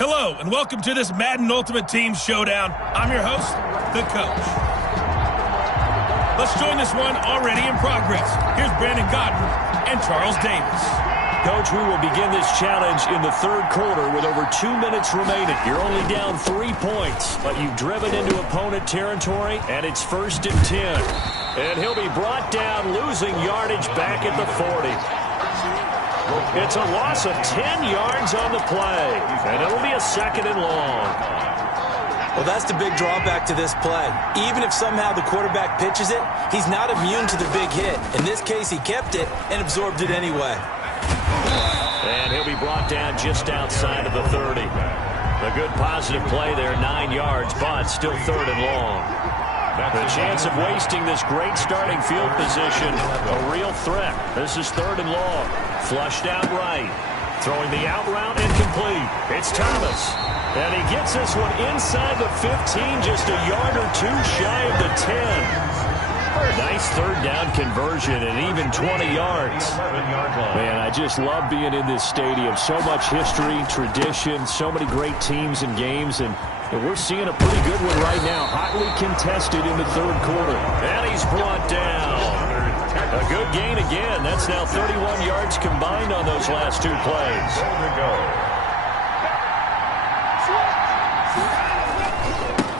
Hello, and welcome to this Madden Ultimate Team Showdown. I'm your host, the Coach. Let's join this one already in progress. Here's Brandon Godden and Charles Davis. Coach, we will begin this challenge in the third quarter with over 2 minutes remaining. You're only down 3 points, but you've driven into opponent territory, and it's 1st and 10. And he'll be brought down, losing yardage back at the 40. It's a loss of 10 yards on the play, and it'll be a 2nd and long. Well, that's the big drawback to this play. Even if somehow the quarterback pitches it, he's not immune to the big hit. In this case, he kept it and absorbed it anyway. And he'll be brought down just outside of the 30. A good positive play there, 9 yards, but still 3rd and long. The chance of wasting this great starting field position, a real threat. This is 3rd and long. Flushed out right. Throwing the out route incomplete. It's Thomas. And he gets this one inside the 15, just a yard or two shy of the 10. Nice 3rd down conversion and even 20 yards. Man, I just love being in this stadium. So much history, tradition, so many great teams and games, and we're seeing a pretty good one right now. Hotly contested in the 3rd quarter. And he's brought down. A good gain again. That's now 31 yards combined on those last 2 plays.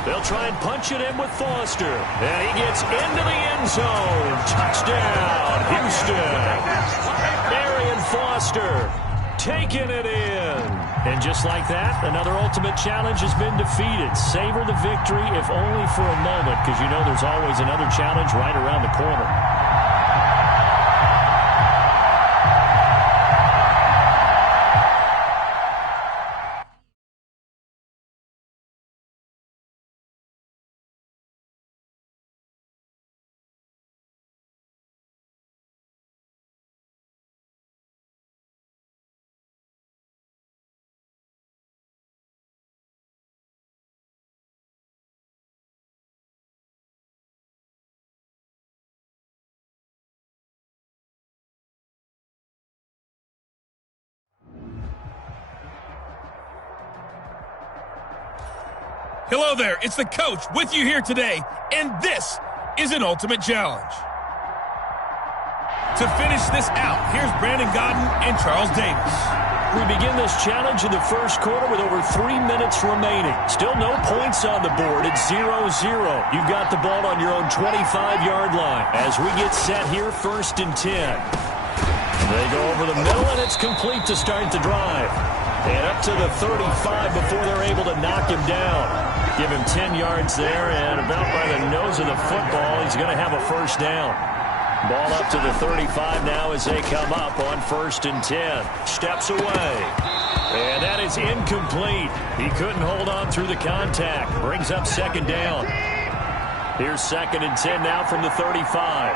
They'll try and punch it in with Foster. And he gets into the end zone. Touchdown, Houston. Arian Foster taking it in. And just like that, another ultimate challenge has been defeated. Savor the victory, if only for a moment, because you know there's always another challenge right around the corner. Hello there, it's the Coach with you here today, and this is an Ultimate Challenge. To finish this out, here's Brandon Godden and Charles Davis. We begin this challenge in the 1st quarter with over 3 minutes remaining. Still no points on the board. It's 0-0. You've got the ball on your own 25-yard line as we get set here, 1st and 10. They go over the middle, and it's complete to start the drive. And up to the 35 before they're able to knock him down. Give him 10 yards there, and about by the nose of the football, he's going to have a first down. Ball up to the 35 now as they come up on 1st and 10. Steps away. And that is incomplete. He couldn't hold on through the contact. Brings up 2nd down. Here's 2nd and 10 now from the 35.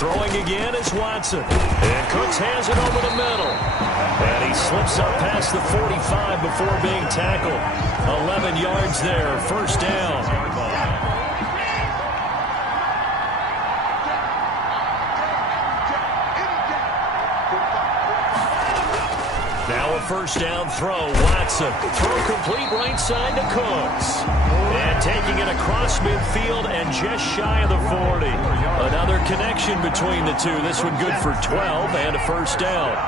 Throwing again is Watson. And Cooks hands it over the middle. And he slips up past the 45 before being tackled. 11 yards there, 1st down. Now a 1st down throw. Watson. Throw complete right side to Cooks. And taking it across midfield and just shy of the 40. Another connection between the two. This one good for 12 and a 1st down.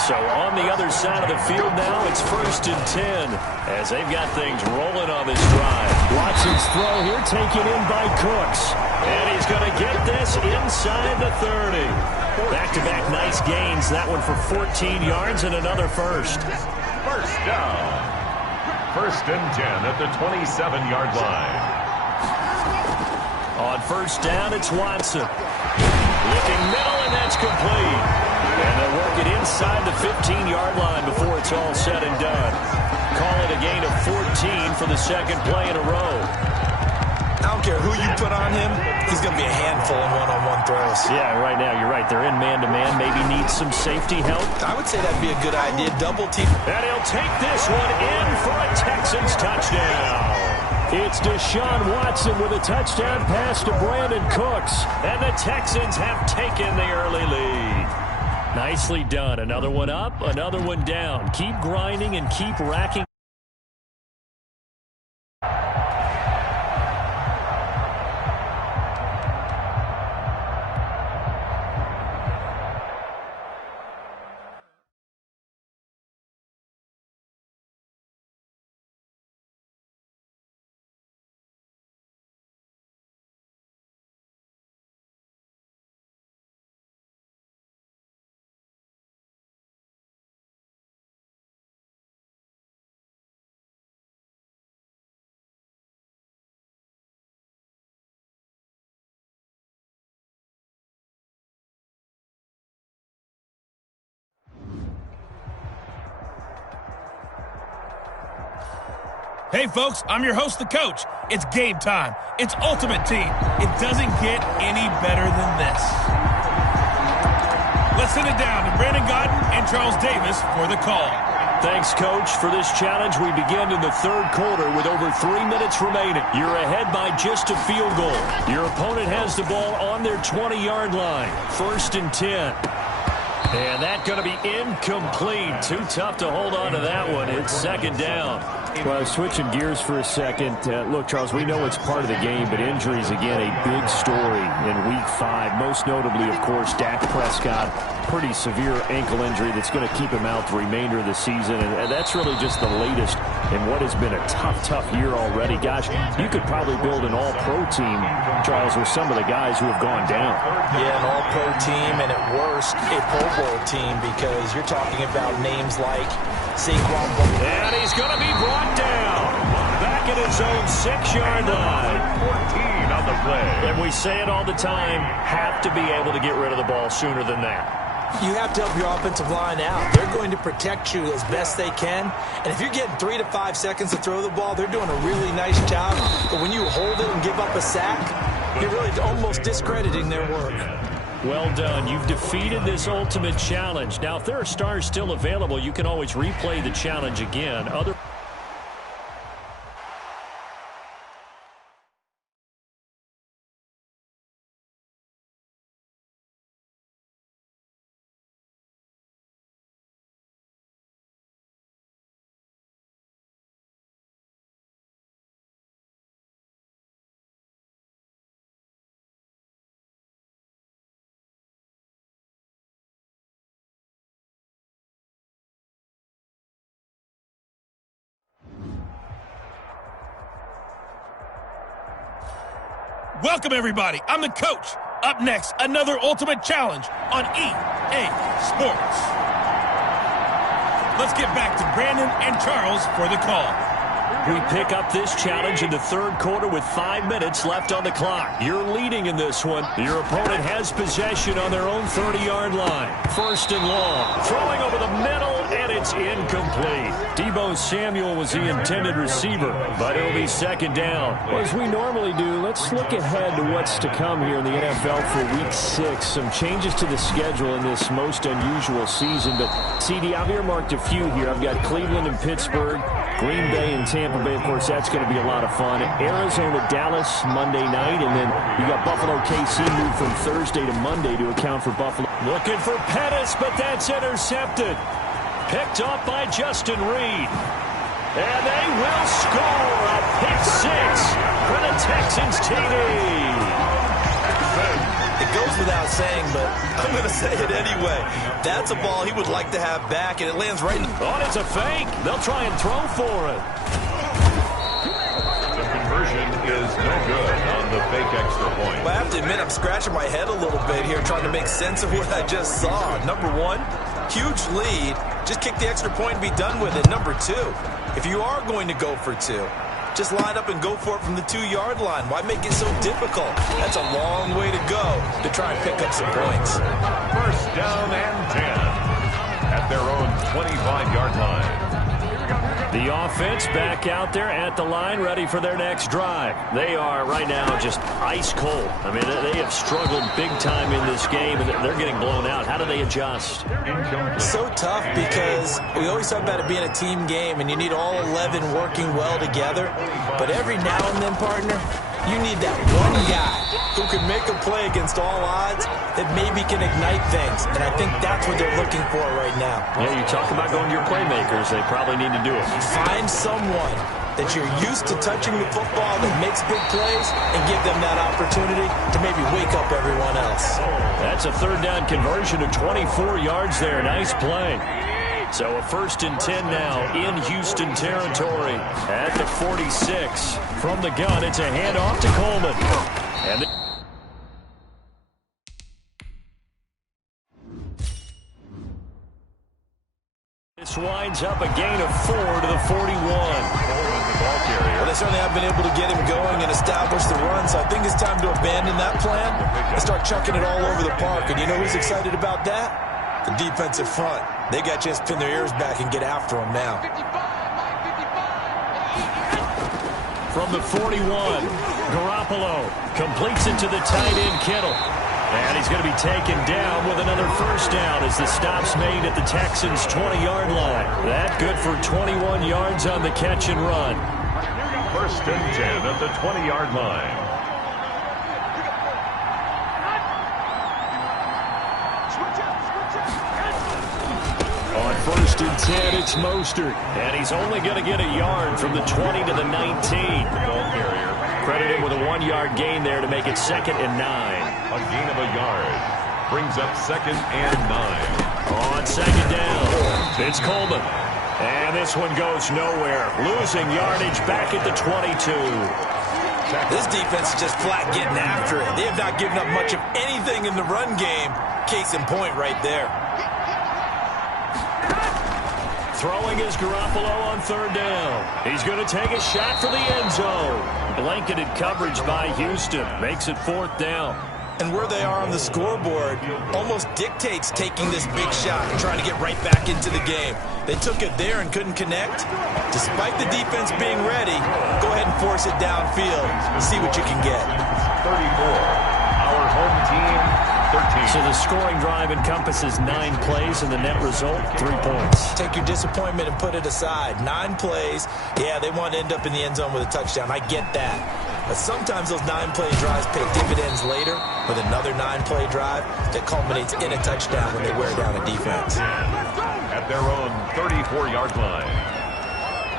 So on the other side of the field now, it's 1st and 10 as they've got things rolling on this drive. Watson's throw here taken in by Cooks. And he's going to get this inside the 30. Back-to-back nice gains. That one for 14 yards and another first. First down. 1st and 10 at the 27-yard line. On 1st down, it's Watson. Looking middle, and that's complete. And they'll work it inside the 15-yard line before it's all said and done. Call it a gain of 14 for the 2nd play in a row. I don't care who you put on him, he's going to be a handful in one-on-one throws. Yeah, right now, you're right. They're in man-to-man. Maybe need some safety help. I would say that'd be a good idea. Double team. And he'll take this one in for a Texans touchdown. It's Deshaun Watson with a touchdown pass to Brandon Cooks. And the Texans have taken the early lead. Nicely done. Another one up, another one down. Keep grinding and keep racking. Hey, folks, I'm your host, the coach. It's game time. It's Ultimate Team. It doesn't get any better than this. Let's send it down to Brandon Godden and Charles Davis for the call. Thanks, Coach. For this challenge, we begin in the 3rd quarter with over 3 minutes remaining. You're ahead by just a field goal. Your opponent has the ball on their 20-yard line. 1st and 10. And that's going to be incomplete. Too tough to hold on to that one. It's 2nd down. Well, switching gears for a second. Look, Charles, we know it's part of the game, but injuries, again, a big story in Week 5. Most notably, of course, Dak Prescott. Pretty severe ankle injury that's going to keep him out the remainder of the season. And that's really just the latest in what has been a tough year already. Gosh, you could probably build an all-pro team, Charles, with some of the guys who have gone down. Yeah, an all-pro team, and at worst, a Pro Bowl team, because you're talking about names like Saquon. And he's going to be brought down. Back at his own 6-yard line. 14 on the play. And we say it all the time, have to be able to get rid of the ball sooner than that. You have to help your offensive line out. They're going to protect you as best they can. And if you're getting 3 to 5 seconds to throw the ball, they're doing a really nice job. But when you hold it and give up a sack, you're really almost discrediting their work. Well done. You've defeated this ultimate challenge. Now, if there are stars still available, you can always replay the challenge again. Welcome, everybody. I'm the coach. Up next, another Ultimate Challenge on EA Sports. Let's get back to Brandon and Charles for the call. We pick up this challenge in the third quarter with 5 minutes left on the clock. You're leading in this one. Your opponent has possession on their own 30-yard line. First and long. Throwing over the middle, and it's incomplete. Deebo Samuel was the intended receiver, but it'll be second down. Well, as we normally do, let's look ahead to what's to come here in the NFL for Week 6. Some changes to the schedule in this most unusual season. But, CD, I've earmarked a few here. I've got Cleveland and Pittsburgh, Green Bay and Tampa Bay. Of course, that's going to be a lot of fun. Arizona, Dallas, Monday night. And then you got Buffalo, KC moved from Thursday to Monday to account for Buffalo. Looking for Pettis, but that's intercepted. Picked off by Justin Reed. And they will score a pick six for the Texans TD. It goes without saying, but I'm going to say it anyway. That's a ball he would like to have back, and it lands right in. Oh, it's a fake. They'll try and throw for it. The conversion is no good on the fake extra point. Well, I have to admit, I'm scratching my head a little bit here trying to make sense of what I just saw. Number one, huge lead. Just kick the extra point and be done with it. Number two, if you are going to go for two, just line up and go for it from the 2-yard line. Why make it so difficult? That's a long way to go to try and pick up some points. First down and 10 at their own 25-yard line. The offense back out there at the line, ready for their next drive. They are right now just ice cold. I mean, they have struggled big time in this game, and they're getting blown out. How do they adjust? So tough because we always talk about it being a team game, and you need all 11 working well together. But every now and then, partner, you need that one guy who can make a play against all odds that maybe can ignite things. And I think that's what they're looking for right now. Yeah, you talk about going to your playmakers. They probably need to do it. Find someone that you're used to touching the football that makes big plays and give them that opportunity to maybe wake up everyone else. That's a third down conversion of 24 yards there. Nice play. So a first and 10 now in Houston territory at the 46. From the gun, it's a handoff to Coleman. And this winds up a gain of 4 to the 41. Well, they certainly have been able to get him going and establish the run, so I think it's time to abandon that plan and start chucking it all over the park. And you know who's excited about that? The defensive front. They got a chance to pin their ears back and get after him now. From the 41, Garoppolo completes it to the tight end, Kittle. And he's going to be taken down with another first down as the stop's made at the Texans' 20-yard line. That good for 21 yards on the catch and run. First and 10 at the 20-yard line. On first and 10, it's Mostert. And he's only going to get a yard from the 20 to the 19. Credit him with a 1-yard gain there to make it 2nd and 9. A gain of a yard brings up 2nd and 9. On 2nd down, it's Coleman. And this one goes nowhere. Losing yardage back at the 22. This defense is just flat getting after it. They have not given up much of anything in the run game. Case in point right there. Throwing is Garoppolo on 3rd down. He's going to take a shot for the end zone. Blanketed coverage by Houston. Makes it 4th down. And where they are on the scoreboard almost dictates taking this big shot and trying to get right back into the game. They took it there and couldn't connect. Despite the defense being ready, go ahead and force it downfield and see what you can get. 34. Our home team, 13. So the scoring drive encompasses 9 plays, and the net result, 3 points. Take your disappointment and put it aside. 9 plays. Yeah, they want to end up in the end zone with a touchdown. I get that. But sometimes those 9-play drives pay dividends later with another 9-play drive that culminates in a touchdown when they wear down a defense. At their own 34-yard line.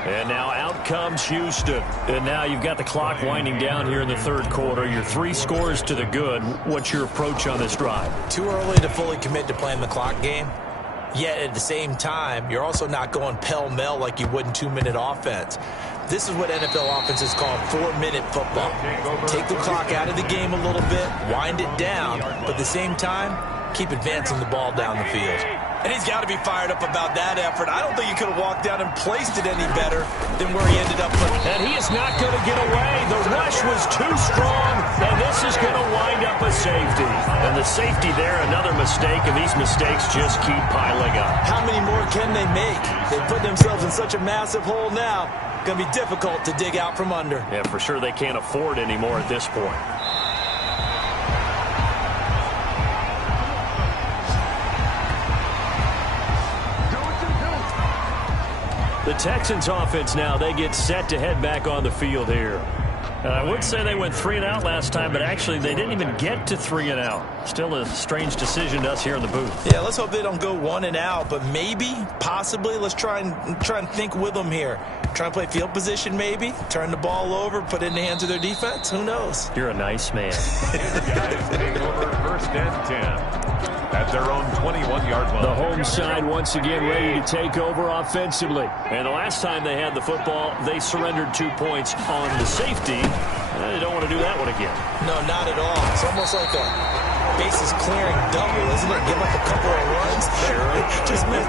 And now out comes Houston. And now you've got the clock winding down here in the 3rd quarter. Your 3 scores to the good. What's your approach on this drive? Too early to fully commit to playing the clock game. Yet at the same time, you're also not going pell-mell like you would in 2-minute offense. This is what NFL offenses call 4-minute football. Take the clock out of the game a little bit, wind it down, but at the same time, keep advancing the ball down the field. And he's got to be fired up about that effort. I don't think he could have walked down and placed it any better than where he ended up. And he is not going to get away. The rush was too strong, and this is going to wind up a safety. And the safety there, another mistake, and these mistakes just keep piling up. How many more can they make? They put themselves in such a massive hole now. Going to be difficult to dig out from under. Yeah, for sure they can't afford anymore at this point. The Texans offense now, they get set to head back on the field here. I would say they went 3-and-out last time, but actually they didn't even get to 3-and-out. Still a strange decision to us here in the booth. Yeah, let's hope they don't go 1-and-out, but maybe, possibly, let's try and think with them here. Try and play field position maybe, turn the ball over, put it in the hands of their defense. Who knows? You're a nice man. Guys take over 1st and 10. At their own 21-yard line. The home side once again ready to take over offensively. And the last time they had the football, they surrendered 2 points on the safety. They don't want to do that one again. No, not at all. It's almost like a bases clearing double, isn't it? Give up a couple of runs. Sure.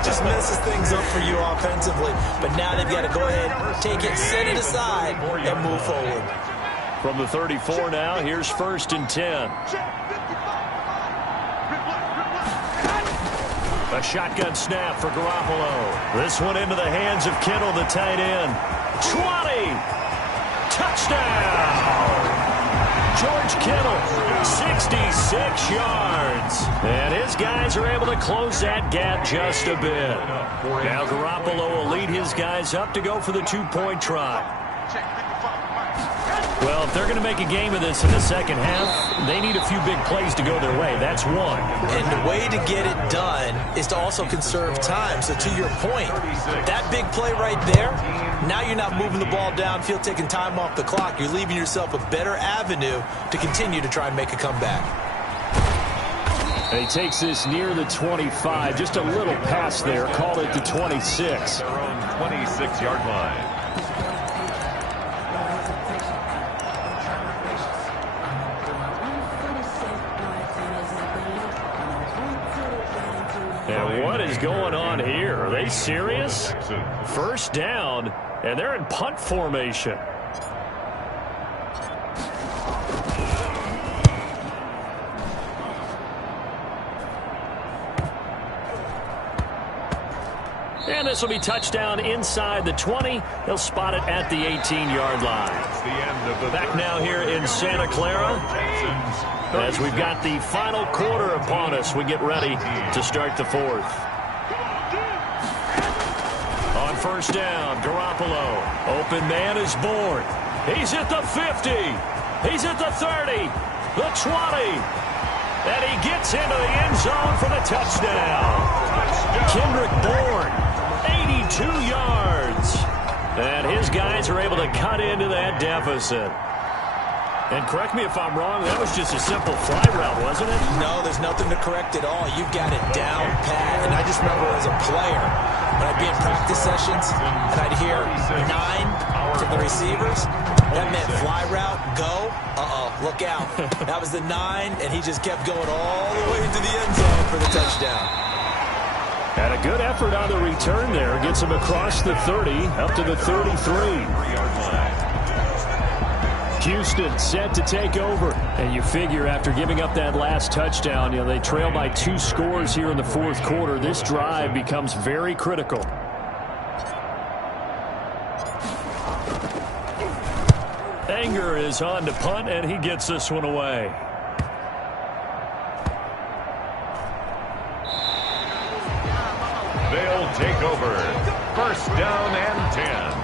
just messes things up for you offensively. But now they've got to go ahead, take it, set it aside, and move forward. From the 34 now, here's 1st and 10. A shotgun snap for Garoppolo. This one into the hands of Kittle, the tight end. 20! Touchdown! George Kittle, 66 yards. And his guys are able to close that gap just a bit. Now Garoppolo will lead his guys up to go for the 2-point try. Well, if they're going to make a game of this in the second half, they need a few big plays to go their way. That's one. And the way to get it done is to also conserve time. So to your point, that big play right there, now you're not moving the ball downfield, taking time off the clock. You're leaving yourself a better avenue to continue to try and make a comeback. And he takes this near the 25, just a little pass there, called it the 26. Their own 26-yard line. And what is going on here? Are they serious? 1st down, and they're in punt formation. And this will be touchdown inside the 20. They'll spot it at the 18-yard line. Back now here in Santa Clara, as we've got the final quarter upon us, we get ready to start the 4th. On 1st down, Garoppolo. Open man is born. He's at the 50. He's at the 30. The 20. And he gets into the end zone for the touchdown. Kendrick Bourne, 82 yards. And his guys are able to cut into that deficit. And correct me if I'm wrong, that was just a simple fly route, wasn't it? No, there's nothing to correct at all. You've got it down pat. And I just remember as a player, when I'd be in practice sessions, and I'd hear 9 from the receivers, that meant fly route, go, look out. That was the 9, and he just kept going all the way into the end zone for the touchdown. And a good effort on the return there. Gets him across the 30, up to the 33. Houston set to take over. And you figure after giving up that last touchdown, they trail by 2 scores here in the 4th quarter. This drive becomes very critical. Anger is on to punt, and he gets this one away. They'll take over 1st down and 10.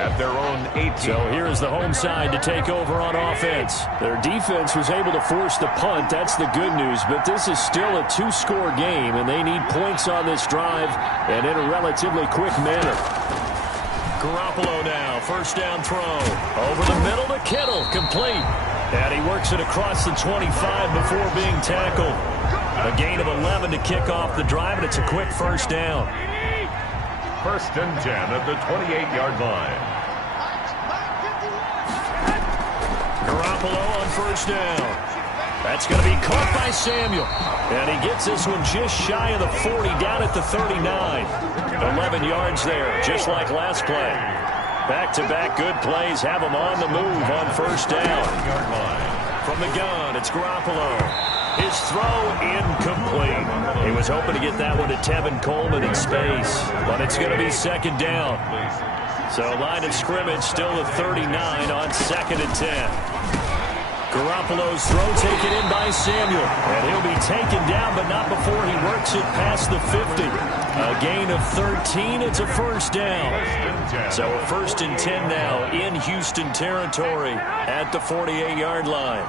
At their own 18. So here's the home side to take over on offense. Their defense was able to force the punt. That's the good news. But this is still a 2-score game, and they need points on this drive and in a relatively quick manner. Garoppolo now, 1st down throw. Over the middle to Kittle, complete. And he works it across the 25 before being tackled. A gain of 11 to kick off the drive, and it's a quick 1st down. 1st and 10 at the 28-yard line. Garoppolo on first down. That's going to be caught by Samuel. And he gets this one just shy of the 40, down at the 39. 11 yards there, just like last play. Back-to-back good plays have him on the move on first down. From the gun, it's Garoppolo. His throw incomplete. He was hoping to get that one to Tevin Coleman in space, but it's going to be second down. So line of scrimmage still the 39 on second and 10. Garoppolo's throw taken in by Samuel. And he'll be taken down, but not before he works it past the 50. A gain of 13. It's a first down. So a first and 10 now in Houston territory at the 48-yard line.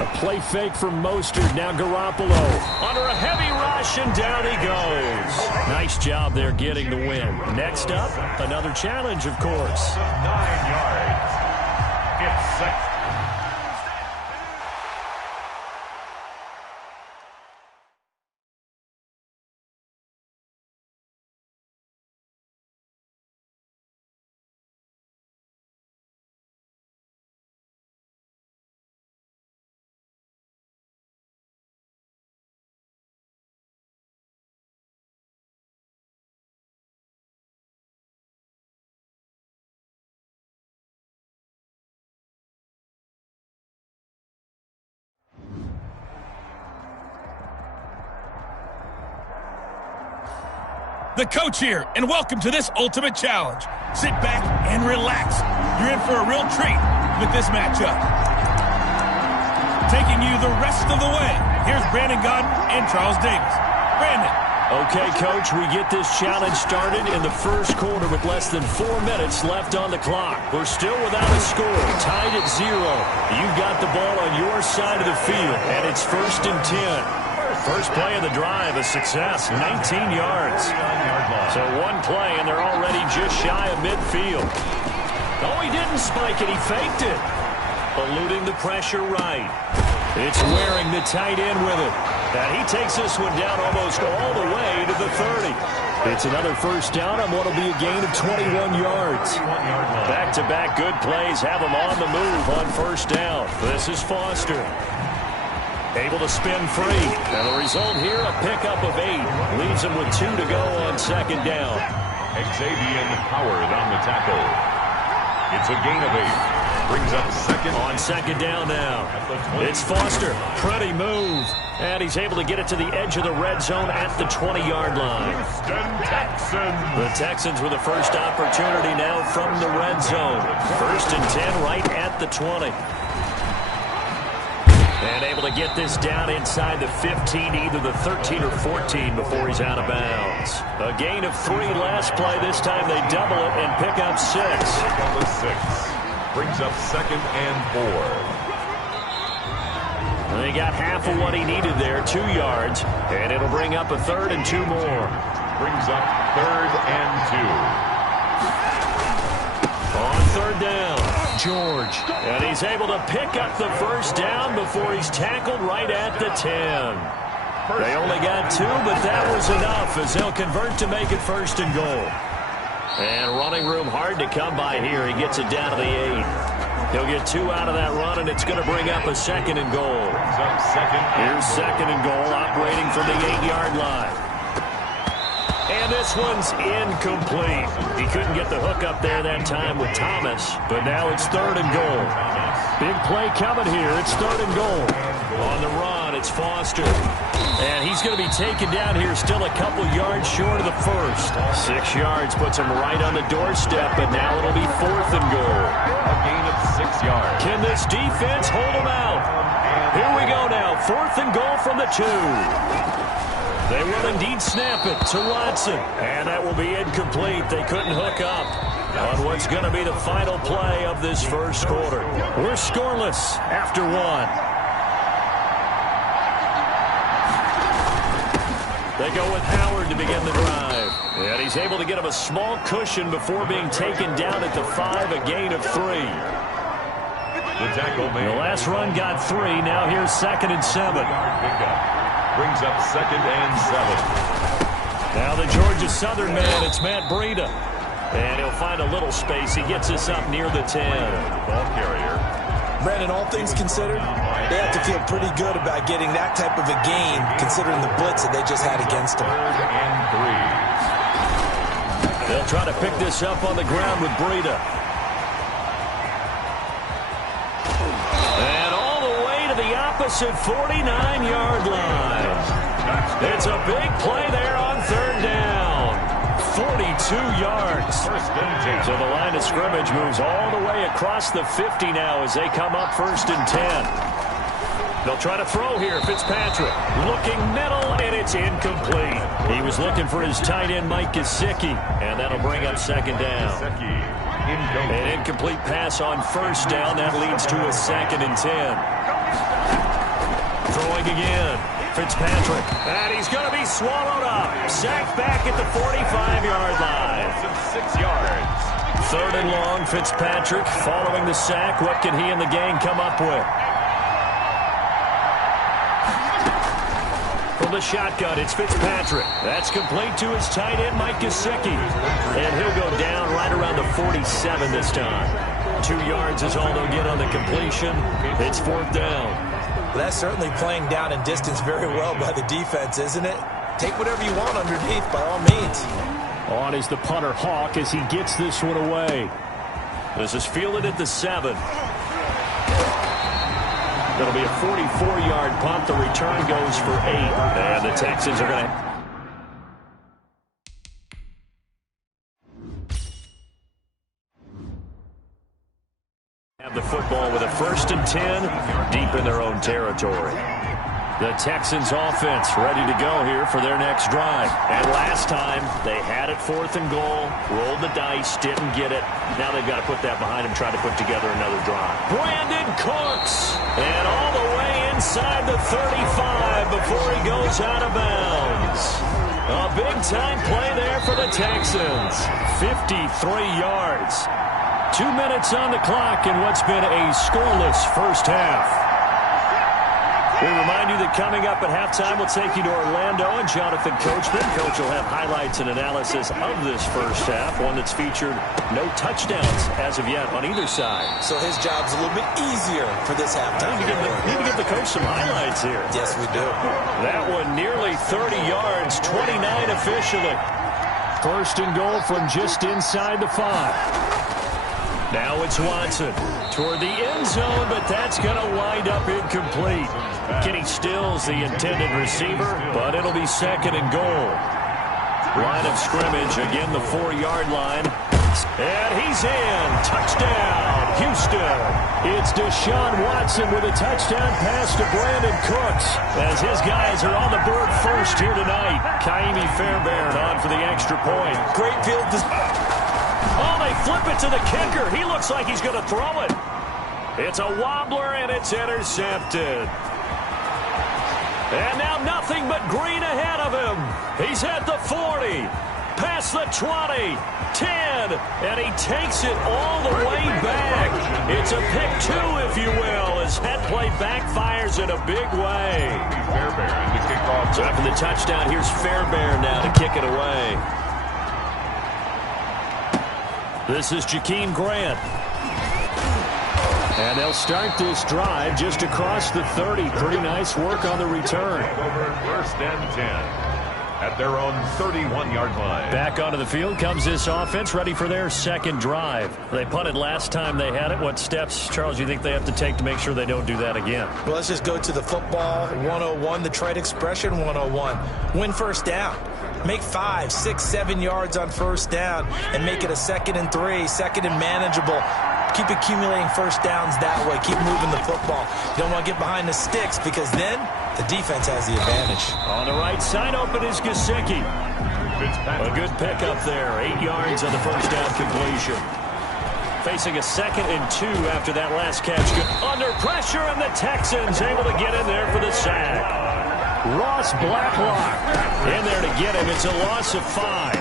A play fake from Mostert. Now Garoppolo Under a heavy rush, and down he goes. Nice job there getting the win. Next up, another challenge, of course. 9 yards. It's second. The coach here, and welcome to this ultimate challenge. Sit back and relax. You're in for a real treat with this matchup. Taking you the rest of the way, here's Brandon Godden and Charles Davis. Brandon. Okay, Coach, we get this challenge started in the first quarter with less than 4 minutes left on the clock. We're still without a score, tied at 0. You've got the ball on your side of the field, and it's first and 10. First play of the drive, a success, 19 yards. So one play, and they're already just shy of midfield. Oh, he didn't spike it. He faked it. Eluding the pressure right. It's Waring, the tight end, with it. And he takes this one down almost all the way to the 30. It's another first down on what will be a gain of 21 yards. Back-to-back good plays have him on the move on first down. This is Foster. Able to spin free. And the result here, a pickup of 8. Leaves him with 2 to go on second down. Xavier Howard on the tackle. It's a gain of 8. Brings up second. On second down now. It's Foster. Pretty move. And he's able to get it to the edge of the red zone at the 20-yard line. Houston Texans. The Texans with the first opportunity now from the red zone. First and 10 right at the 20. And able to get this down inside the 15, either the 13 or 14 before he's out of bounds. A gain of 3 last play. This time they double it and pick up 6. Pick up 6. Brings up second and 4. They got half of what he needed there, 2 yards. And it'll bring up a third and 2 more. Brings up third and 2. On third down. George. And he's able to pick up the first down before he's tackled right at the 10. They only got 2, but that was enough as they'll convert to make it first and goal. And running room hard to come by here. He gets it down to the 8. He'll get 2 out of that run, and it's going to bring up a second and goal. Here's second and goal, operating from the 8-yard line. And this one's incomplete. He couldn't get the hook up there that time with Thomas, but now it's third and goal. Big play coming here. It's third and goal. On the run, it's Foster. And he's going to be taken down here, still a couple yards short of the first. 6 yards puts him right on the doorstep, but now it'll be fourth and goal. A gain of 6 yards. Can this defense hold him out? Here we go now. Fourth and goal from the 2. They will indeed snap it to Watson. And that will be incomplete. They couldn't hook up on what's going to be the final play of this first quarter. We're scoreless after 1. They go with Howard to begin the drive. And he's able to get him a small cushion before being taken down at the 5, a gain of 3. The last run got 3. Now here's second and 7. Brings up second and 7. Now the Georgia Southern man, it's Matt Breida. And he'll find a little space. He gets us up near the 10. Ball carrier. Brandon, all things considered, they have to feel pretty good about getting that type of a gain, considering the blitz that they just had against them. 3rd and 3. They'll try to pick this up on the ground with Breida. And all the way to the opposite 49-yard line. It's a big play there on 3rd down. 42 yards. So the line of scrimmage moves all the way across the 50 now as they come up 1st and 10. They'll try to throw here. Fitzpatrick looking middle, and it's incomplete. He was looking for his tight end, Mike Gesicki, and that'll bring up 2nd down. An incomplete pass on 1st down. That leads to a 2nd and 10. Throwing again. Fitzpatrick, and he's going to be swallowed up. Sacked back at the 45-yard line. 6 yards. 3rd and long, Fitzpatrick following the sack. What can he and the gang come up with? From the shotgun, it's Fitzpatrick. That's complete to his tight end, Mike Gesicki. And he'll go down right around the 47 this time. 2 yards is all they'll get on the completion. It's 4th down. Well, that's certainly playing down in distance very well by the defense, isn't it? Take whatever you want underneath, by all means. On is the punter, Hawk, as he gets this one away. This is fielded at the 7. That'll be a 44-yard punt. The return goes for 8. And the Texans are going to... have the football with a 1st and 10 deep in their own territory. The Texans offense ready to go here for their next drive. And last time they had it 4th and goal, rolled the dice, didn't get it. Now they've got to put that behind them, try to put together another drive. Brandon Cooks, and all the way inside the 35 before he goes out of bounds. A big-time play there for the Texans. 53 yards. 2 minutes on the clock in what's been a scoreless first half. We remind you that coming up at halftime, we'll take you to Orlando and Jonathan Coachman. Coach will have highlights and analysis of this first half, one that's featured no touchdowns as of yet on either side. So his job's a little bit easier for this halftime. Need to give the coach some highlights here. Yes, we do. That one nearly 30 yards, 29 officially. 1st and goal from just inside the 5. Now it's Watson toward the end zone, but that's going to wind up incomplete. Kenny Stills the intended receiver, but it'll be 2nd and goal. Line of scrimmage, again the 4-yard line. And he's in. Touchdown, Houston. It's Deshaun Watson with a touchdown pass to Brandon Cooks as his guys are on the board first here tonight. Kaimi Fairbairn on for the extra point. Great field. Oh, they flip it to the kicker. He looks like he's going to throw it. It's a wobbler, and it's intercepted. And now nothing but green ahead of him. He's at the 40, past the 20, 10, and he takes it all the way back. It's a pick 2, if you will, as head play backfires in a big way. Fairbairn to kick off. So after the touchdown, here's Fairbairn now to kick it away. This is Jakeem Grant. And they'll start this drive just across the 30. Pretty nice work on the return. Over 1st and 10 at their own 31-yard line. Back onto the field comes this offense, ready for their 2nd drive. They punted last time they had it. What steps, Charles, do you think they have to take to make sure they don't do that again? Well, let's just go to the football 101, the trade expression 101. Win 1st down. Make 5, 6, 7 yards on 1st down and make it a 2nd and 3, 2nd and manageable. Keep accumulating 1st downs that way. Keep moving the football. You don't want to get behind the sticks because then the defense has the advantage. On the right side open is Gesicki. A good pickup there. 8 yards on the 1st down completion. Facing a 2nd and 2 after that last catch. Under pressure, and the Texans able to get in there for the sack. Ross Blacklock in there to get him. It's a loss of 5.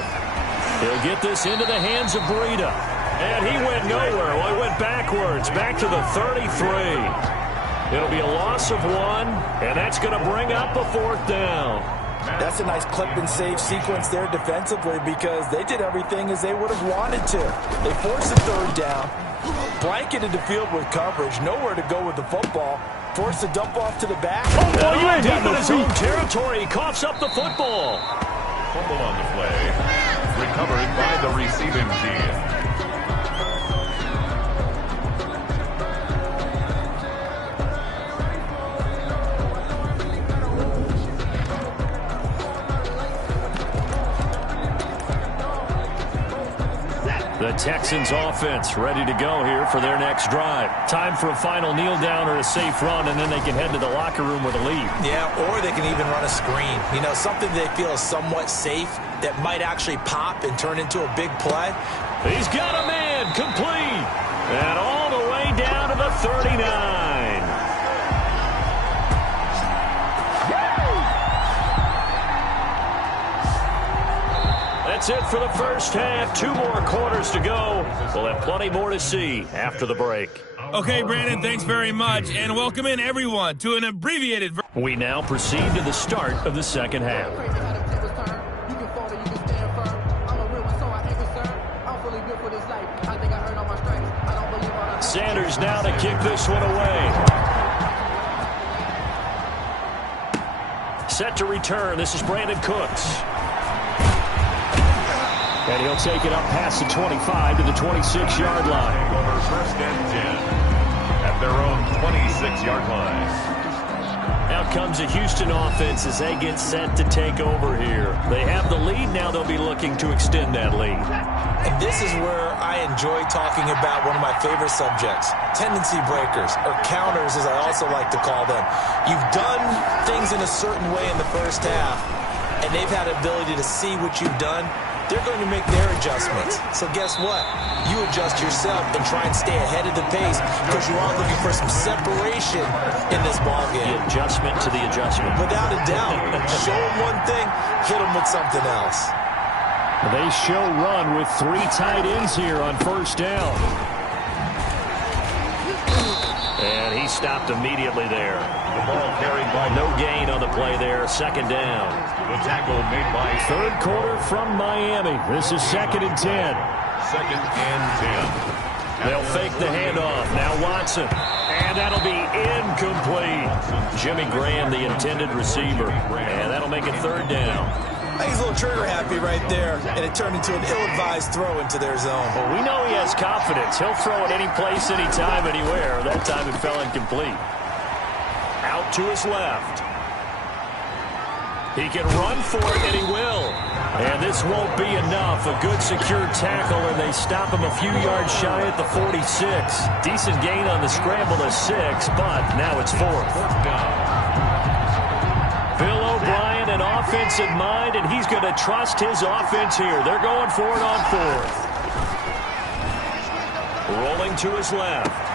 He'll get this into the hands of Breida. And he went nowhere. Well, he went backwards, back to the 33. It'll be a loss of 1, and that's going to bring up a 4th down. That's a nice clip and save sequence there defensively because they did everything as they would have wanted to. They forced a third down, blanketed the field with coverage, nowhere to go with the football, forced a dump off to the back. Oh, deep in his own territory. He coughs up the football. Fumble on the play. Recovered by the receiving team. The Texans offense ready to go here for their next drive. Time for a final kneel down or a safe run, and then they can head to the locker room with a lead. Yeah, or they can even run a screen. You know, something they feel is somewhat safe that might actually pop and turn into a big play. He's got a man complete. And all the way down to the 39. That's it for the first half. 2 more quarters to go. We'll have plenty more to see after the break. Okay, Brandon, thanks very much. And welcome in, everyone, to an abbreviated version. We now proceed to the start of the second half. Sanders now to kick this one away. Set to return. This is Brandon Cooks. And he'll take it up past the 25 to the 26-yard line. Over first and 10 at their own 26-yard line. Out comes the Houston offense as they get set to take over here. They have the lead. Now they'll be looking to extend that lead. And this is where I enjoy talking about one of my favorite subjects, tendency breakers, or counters as I also like to call them. You've done things in a certain way in the first half, and they've had the ability to see what you've done. They're going to make their adjustments. So guess what? You adjust yourself and try and stay ahead of the pace because you are looking for some separation in this ballgame. The adjustment to the adjustment. Without a doubt. Show them one thing, hit them with something else. They show run with 3 tight ends here on first down. And he stopped immediately there. The ball carried by No gain on the play there. Second down. the tackle made by Third quarter from Miami. This is 2nd and 10. second and 10. They'll fake the handoff. Now Watson. And that'll be incomplete. Jimmy Graham, the intended receiver. And that'll make it third down. I think he's a little trigger happy right there, and it turned into an ill-advised throw into their zone. Well, we know he has confidence. He'll throw it any place, anytime, anywhere. That time it fell incomplete. Out to his left. He can run for it, and he will. And this won't be enough. A good secure tackle, and they stop him a few yards shy at the 46. Decent gain on the scramble of 6, but now it's 4th. Bill O'Brien, an offense in mind, and he's going to trust his offense here. They're going for it on 4th. Rolling to his left.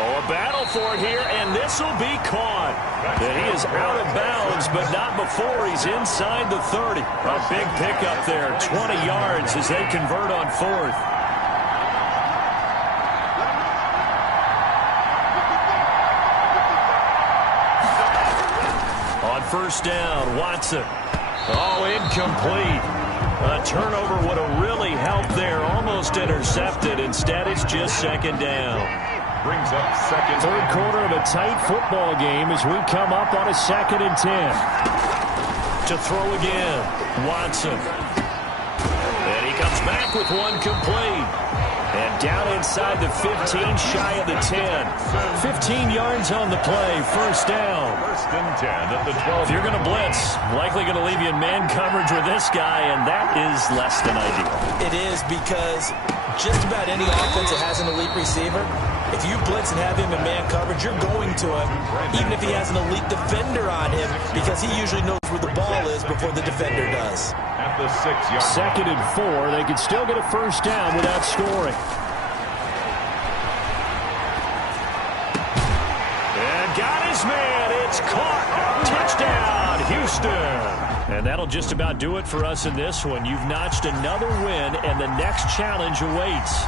Oh, a battle for it here, and this will be caught. And he is out of bounds, but not before he's inside the 30. A big pickup there, 20 yards as they convert on 4th. On first down, Watson. Oh, incomplete. A turnover would have really helped there, almost intercepted. Instead, it's just second down. Brings up second. Third quarter of a tight football game as we come up on a 2nd and 10. To throw again, Watson. And he comes back with one complete. And down inside the 15, shy of the 10. 15 yards on the play, first down. First and 10 at the 12. If you're going to blitz, likely going to leave you in man coverage with this guy, and that is less than ideal. It is because just about any offense that has an elite receiver, if you blitz and have him in man coverage, you're going to him, even if he has an elite defender on him, because he usually knows where the ball is before the defender does. At the 6-yard. 2nd and 4. They could still get a first down without scoring. And got his man. It's caught. Touchdown, Houston. And that'll just about do it for us in this one. You've notched another win, and the next challenge awaits.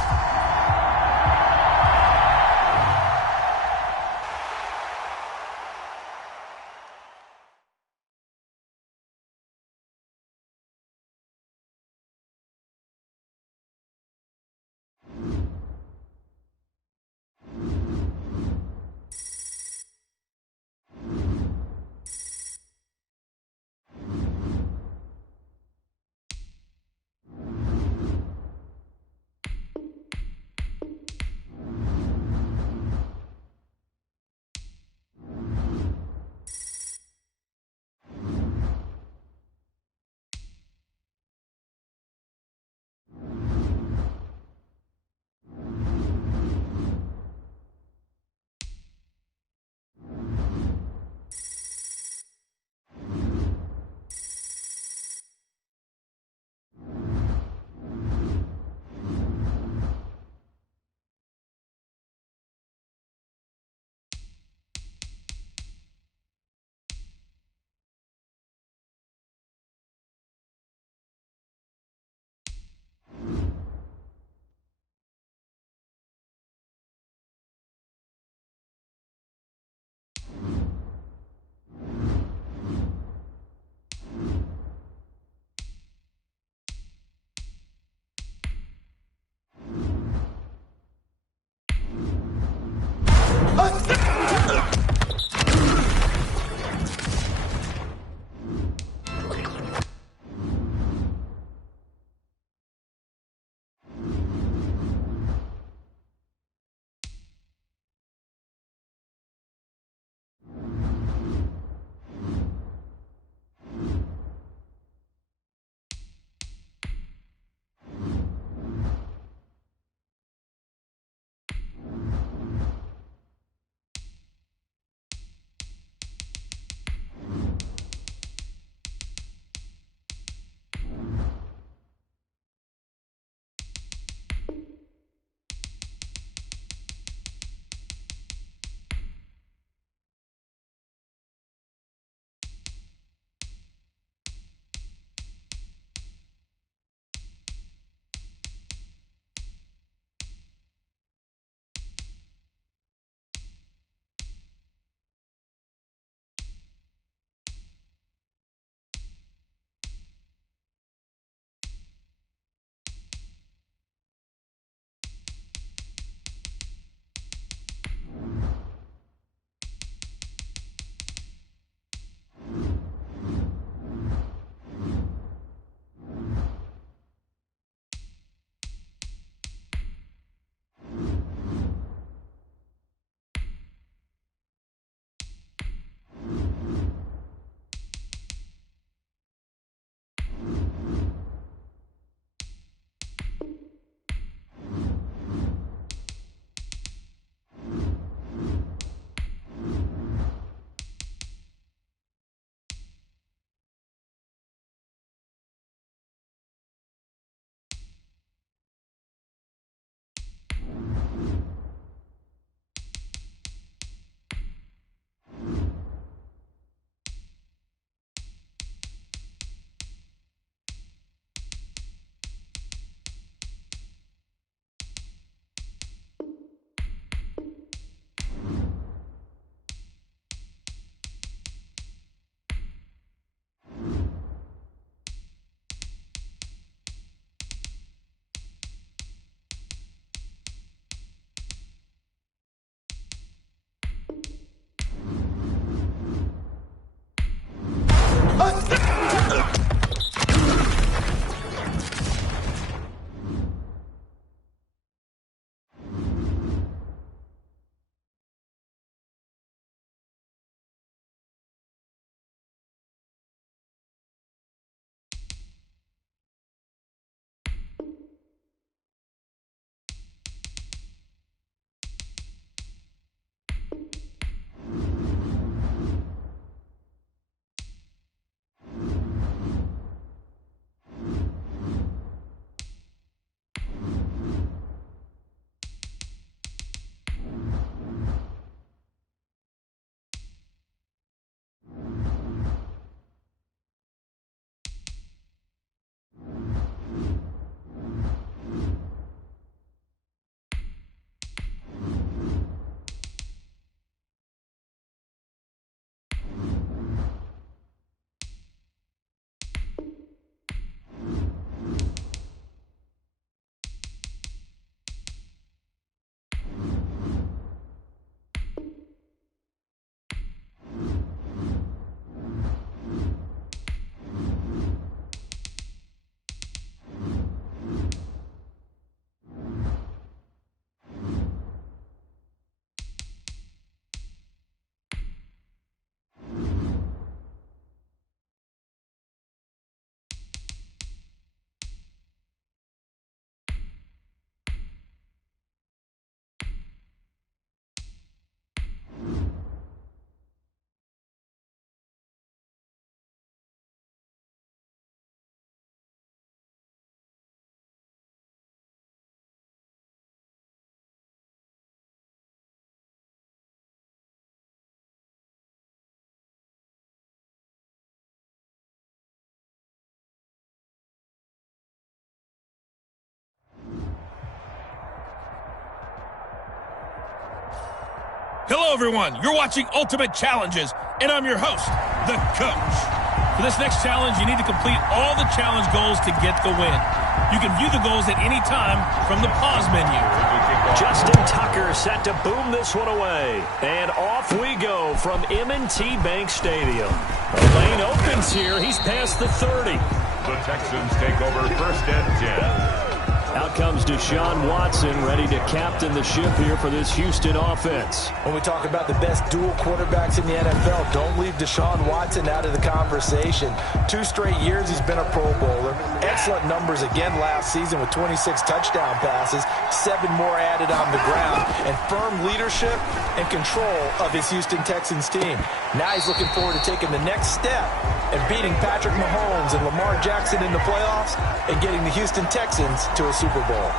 Hello, everyone. You're watching Ultimate Challenges, and I'm your host, the Coach. For this next challenge, you need to complete all the challenge goals to get the win. You can view the goals at any time from the pause menu. Justin Tucker set to boom this one away. And off we go from M&T Bank Stadium. The lane opens here. He's past the 30. The Texans take over 1st and 10. Out comes Deshaun Watson, ready to captain the ship here for this Houston offense. When we talk about the best dual quarterbacks in the NFL, don't leave Deshaun Watson out of the conversation. 2 straight years he's been a Pro Bowler. Excellent numbers again last season with 26 touchdown passes, 7 more added on the ground, and firm leadership and control of his Houston Texans team. Now he's looking forward to taking the next step and beating Patrick Mahomes and Lamar Jackson in the playoffs and getting the Houston Texans to a Super Bowl.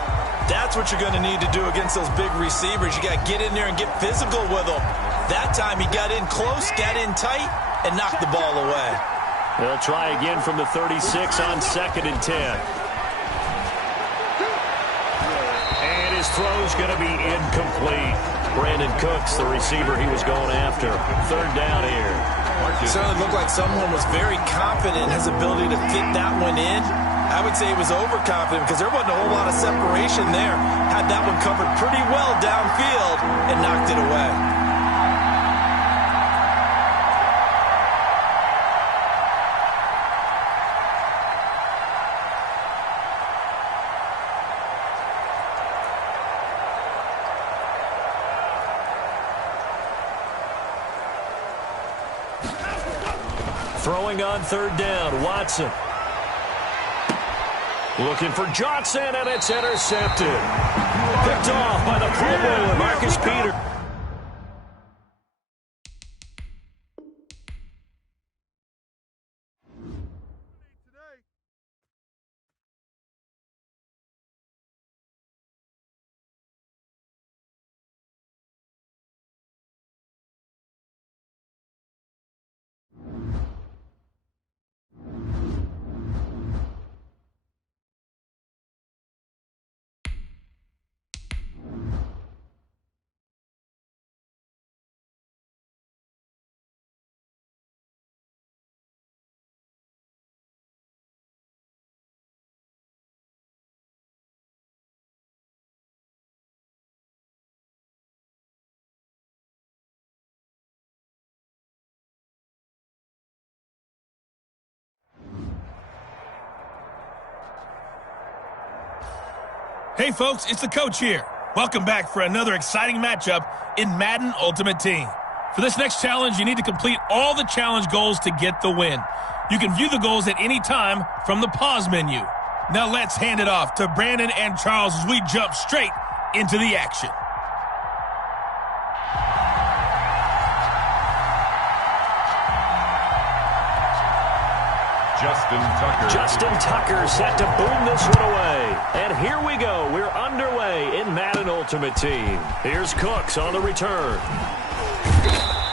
That's what you're going to need to do against those big receivers. You got to get in there and get physical with them. That time he got in close, got in tight, and knocked the ball away. They'll try again from the 36 on 2nd and 10. And his throw's going to be incomplete. Brandon Cooks, the receiver he was going after. 3rd down here. It certainly looked like someone was very confident in his ability to fit that one in. I would say he was overconfident because there wasn't a whole lot of separation there. Had that one covered pretty well downfield and knocked it away. Throwing on 3rd down, Watson. Looking for Johnson, and it's intercepted. Picked off by the Pro Bowler, Marcus Peters. Hey folks, it's the Coach here. Welcome back for another exciting matchup in Madden Ultimate Team. For this next challenge, you need to complete all the challenge goals to get the win. You can view the goals at any time from the pause menu. Now let's hand it off to Brandon and Charles as we jump straight into the action. Justin Tucker set to boom this one away. And here we go. We're underway in Madden Ultimate Team. Here's Cooks on the return.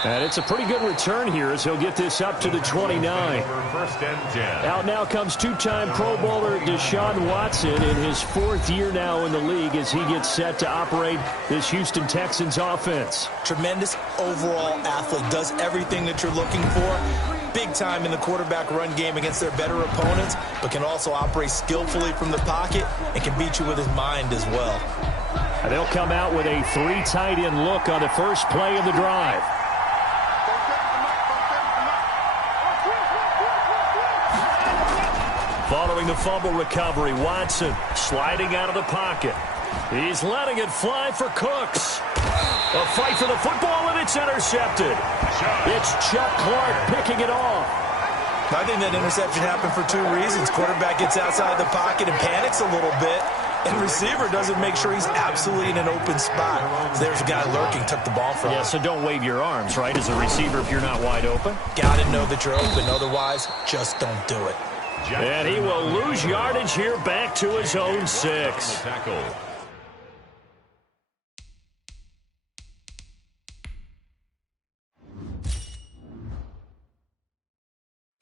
And it's a pretty good return here as he'll get this up to the 29. 1st and 10. Out now comes 2-time Pro Bowler Deshaun Watson in his 4th year now in the league as he gets set to operate this Houston Texans offense. Tremendous overall athlete. Does everything that you're looking for. Big time in the quarterback run game against their better opponents, but can also operate skillfully from the pocket and can beat you with his mind as well. And they'll come out with a 3 tight end look on the first play of the drive. Following the fumble recovery, Watson sliding out of the pocket. He's letting it fly for Cooks. A fight for the football, and it's intercepted. It's Chuck Clark picking it off. I think that interception happened for 2 reasons. Quarterback gets outside the pocket and panics a little bit, and receiver doesn't make sure he's absolutely in an open spot. So there's a guy lurking, took the ball from him. Yeah, so don't wave your arms, right, as a receiver if you're not wide open. Got to know that you're open. Otherwise, just don't do it. And he will lose yardage here back to his own 6.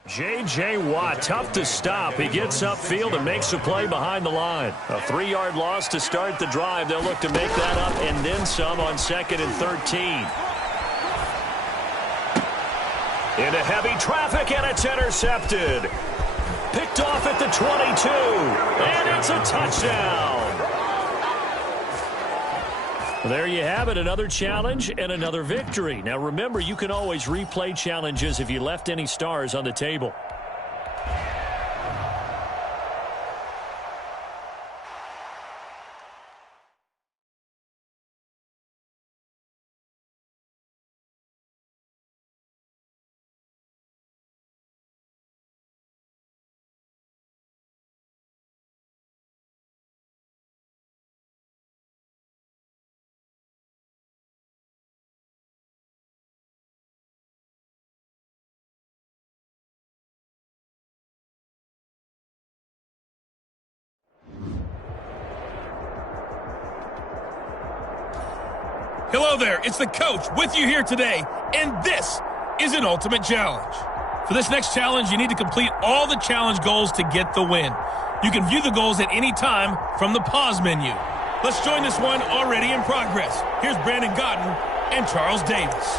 J.J. Watt, tough to stop. He gets upfield and makes a play behind the line. A 3-yard loss to start the drive. They'll look to make that up and then some on 2nd and 13. Into heavy traffic, and it's intercepted. Picked off at the 22, and it's a touchdown. There you have it, another challenge and another victory. Now remember, you can always replay challenges if you left any stars on the table. Hello there, it's the coach with you here today, and this is an ultimate challenge. For this next challenge, you need to complete all the challenge goals to get the win. You can view the goals at any time from the pause menu. Let's join this one already in progress. Here's Brandon Godden and Charles Davis.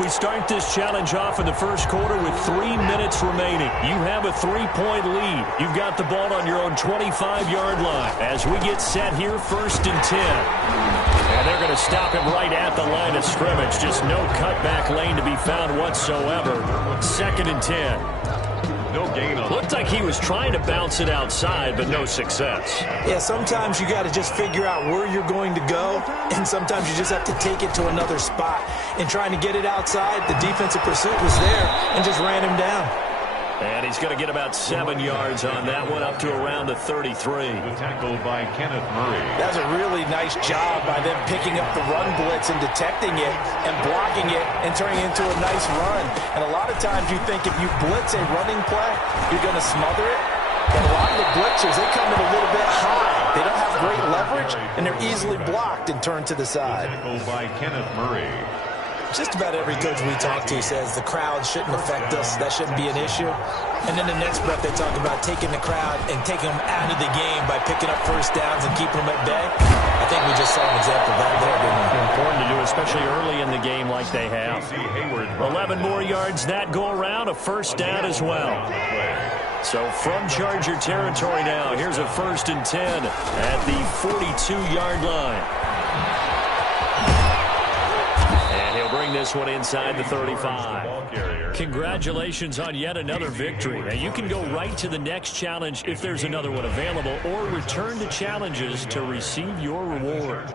We start this challenge off in the first quarter with 3 minutes remaining. You have a 3-point lead. You've got the ball on your own 25-yard line. As we get set here, 1st and 10. And they're going to stop him right at the line of scrimmage. Just no cutback lane to be found whatsoever. 2nd and 10. No gain on. Looked like he was trying to bounce it outside, but no success. Yeah, sometimes you got to just figure out where you're going to go, and sometimes you just have to take it to another spot. And trying to get it outside, the defensive pursuit was there and just ran him down. And he's going to get about 7 yards on that one, up to around the 33. The tackle by Kenneth Murray. That's a really nice job by them picking up the run blitz and detecting it and blocking it and turning it into a nice run. And a lot of times you think if you blitz a running play, you're going to smother it. But a lot of the blitzers, they come in a little bit high. They don't have great leverage, and they're easily blocked and turned to the side. Tackle by Kenneth Murray. Just about every coach we talk to says the crowd shouldn't affect us. That shouldn't be an issue. And then the next breath they talk about taking the crowd and taking them out of the game by picking up first downs and keeping them at bay. I think we just saw an example of that there, didn't we? Important to do, especially early in the game like they have. 11 more yards that go around, a first down as well. So from Charger territory now, here's a 1st and 10 at the 42-yard line. Bring this one inside the 35. Congratulations on yet another victory. Now you can go right to the next challenge if there's another one available, or return to challenges to receive your reward.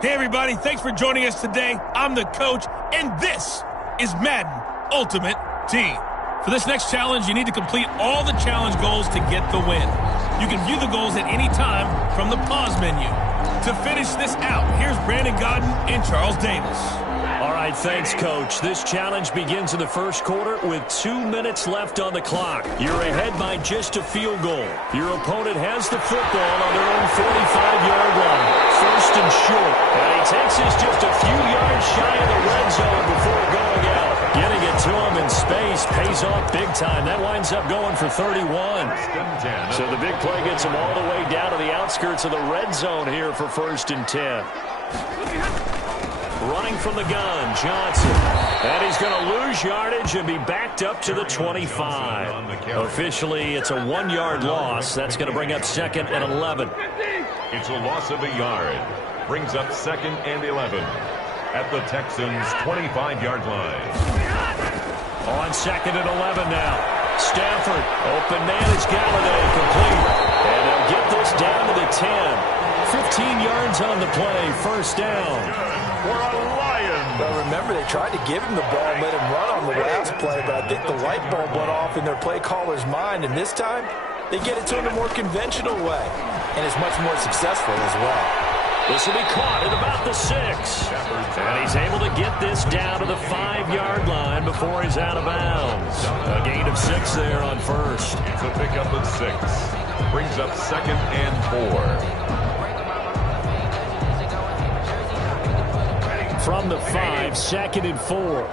Hey everybody, thanks for joining us today. I'm the coach, and this is Madden Ultimate Team. For this next challenge, you need to complete all the challenge goals to get the win. You can view the goals at any time from the pause menu. To finish this out, here's Brandon Godden and Charles Davis. All right, thanks, Coach. This challenge begins in the first quarter with 2 minutes left on the clock. You're ahead by just a field goal. Your opponent has the football on their own 45-yard line. 1st and short. And he takes this just a few yards shy of the red zone before going out. Getting it to him in space pays off big time. That winds up going for 31. So the big play gets him all the way down to the outskirts of the red zone here for 1st and 10. Running from the gun, Johnson. And he's going to lose yardage and be backed up to the 25. Officially, it's a 1-yard loss. That's going to bring up 2nd and 11. It's a loss of a yard. Brings up 2nd and 11 at the Texans' 25-yard line. On 2nd and 11 now. Stafford, open man is Galladay, complete. And they'll get this down to the 10. 15 yards on the play, 1st down. For a Lion. Well, remember, they tried to give him the ball and let him run on the last play, but I think the light bulb went off in their play caller's mind, and this time they get it to him a more conventional way, and it's much more successful as well. This will be caught at about the 6. And he's able to get this down to the 5-yard line before he's out of bounds. A gain of 6 there on first. It's a pickup of 6. Brings up 2nd and 4. From the 5, 2nd and 4.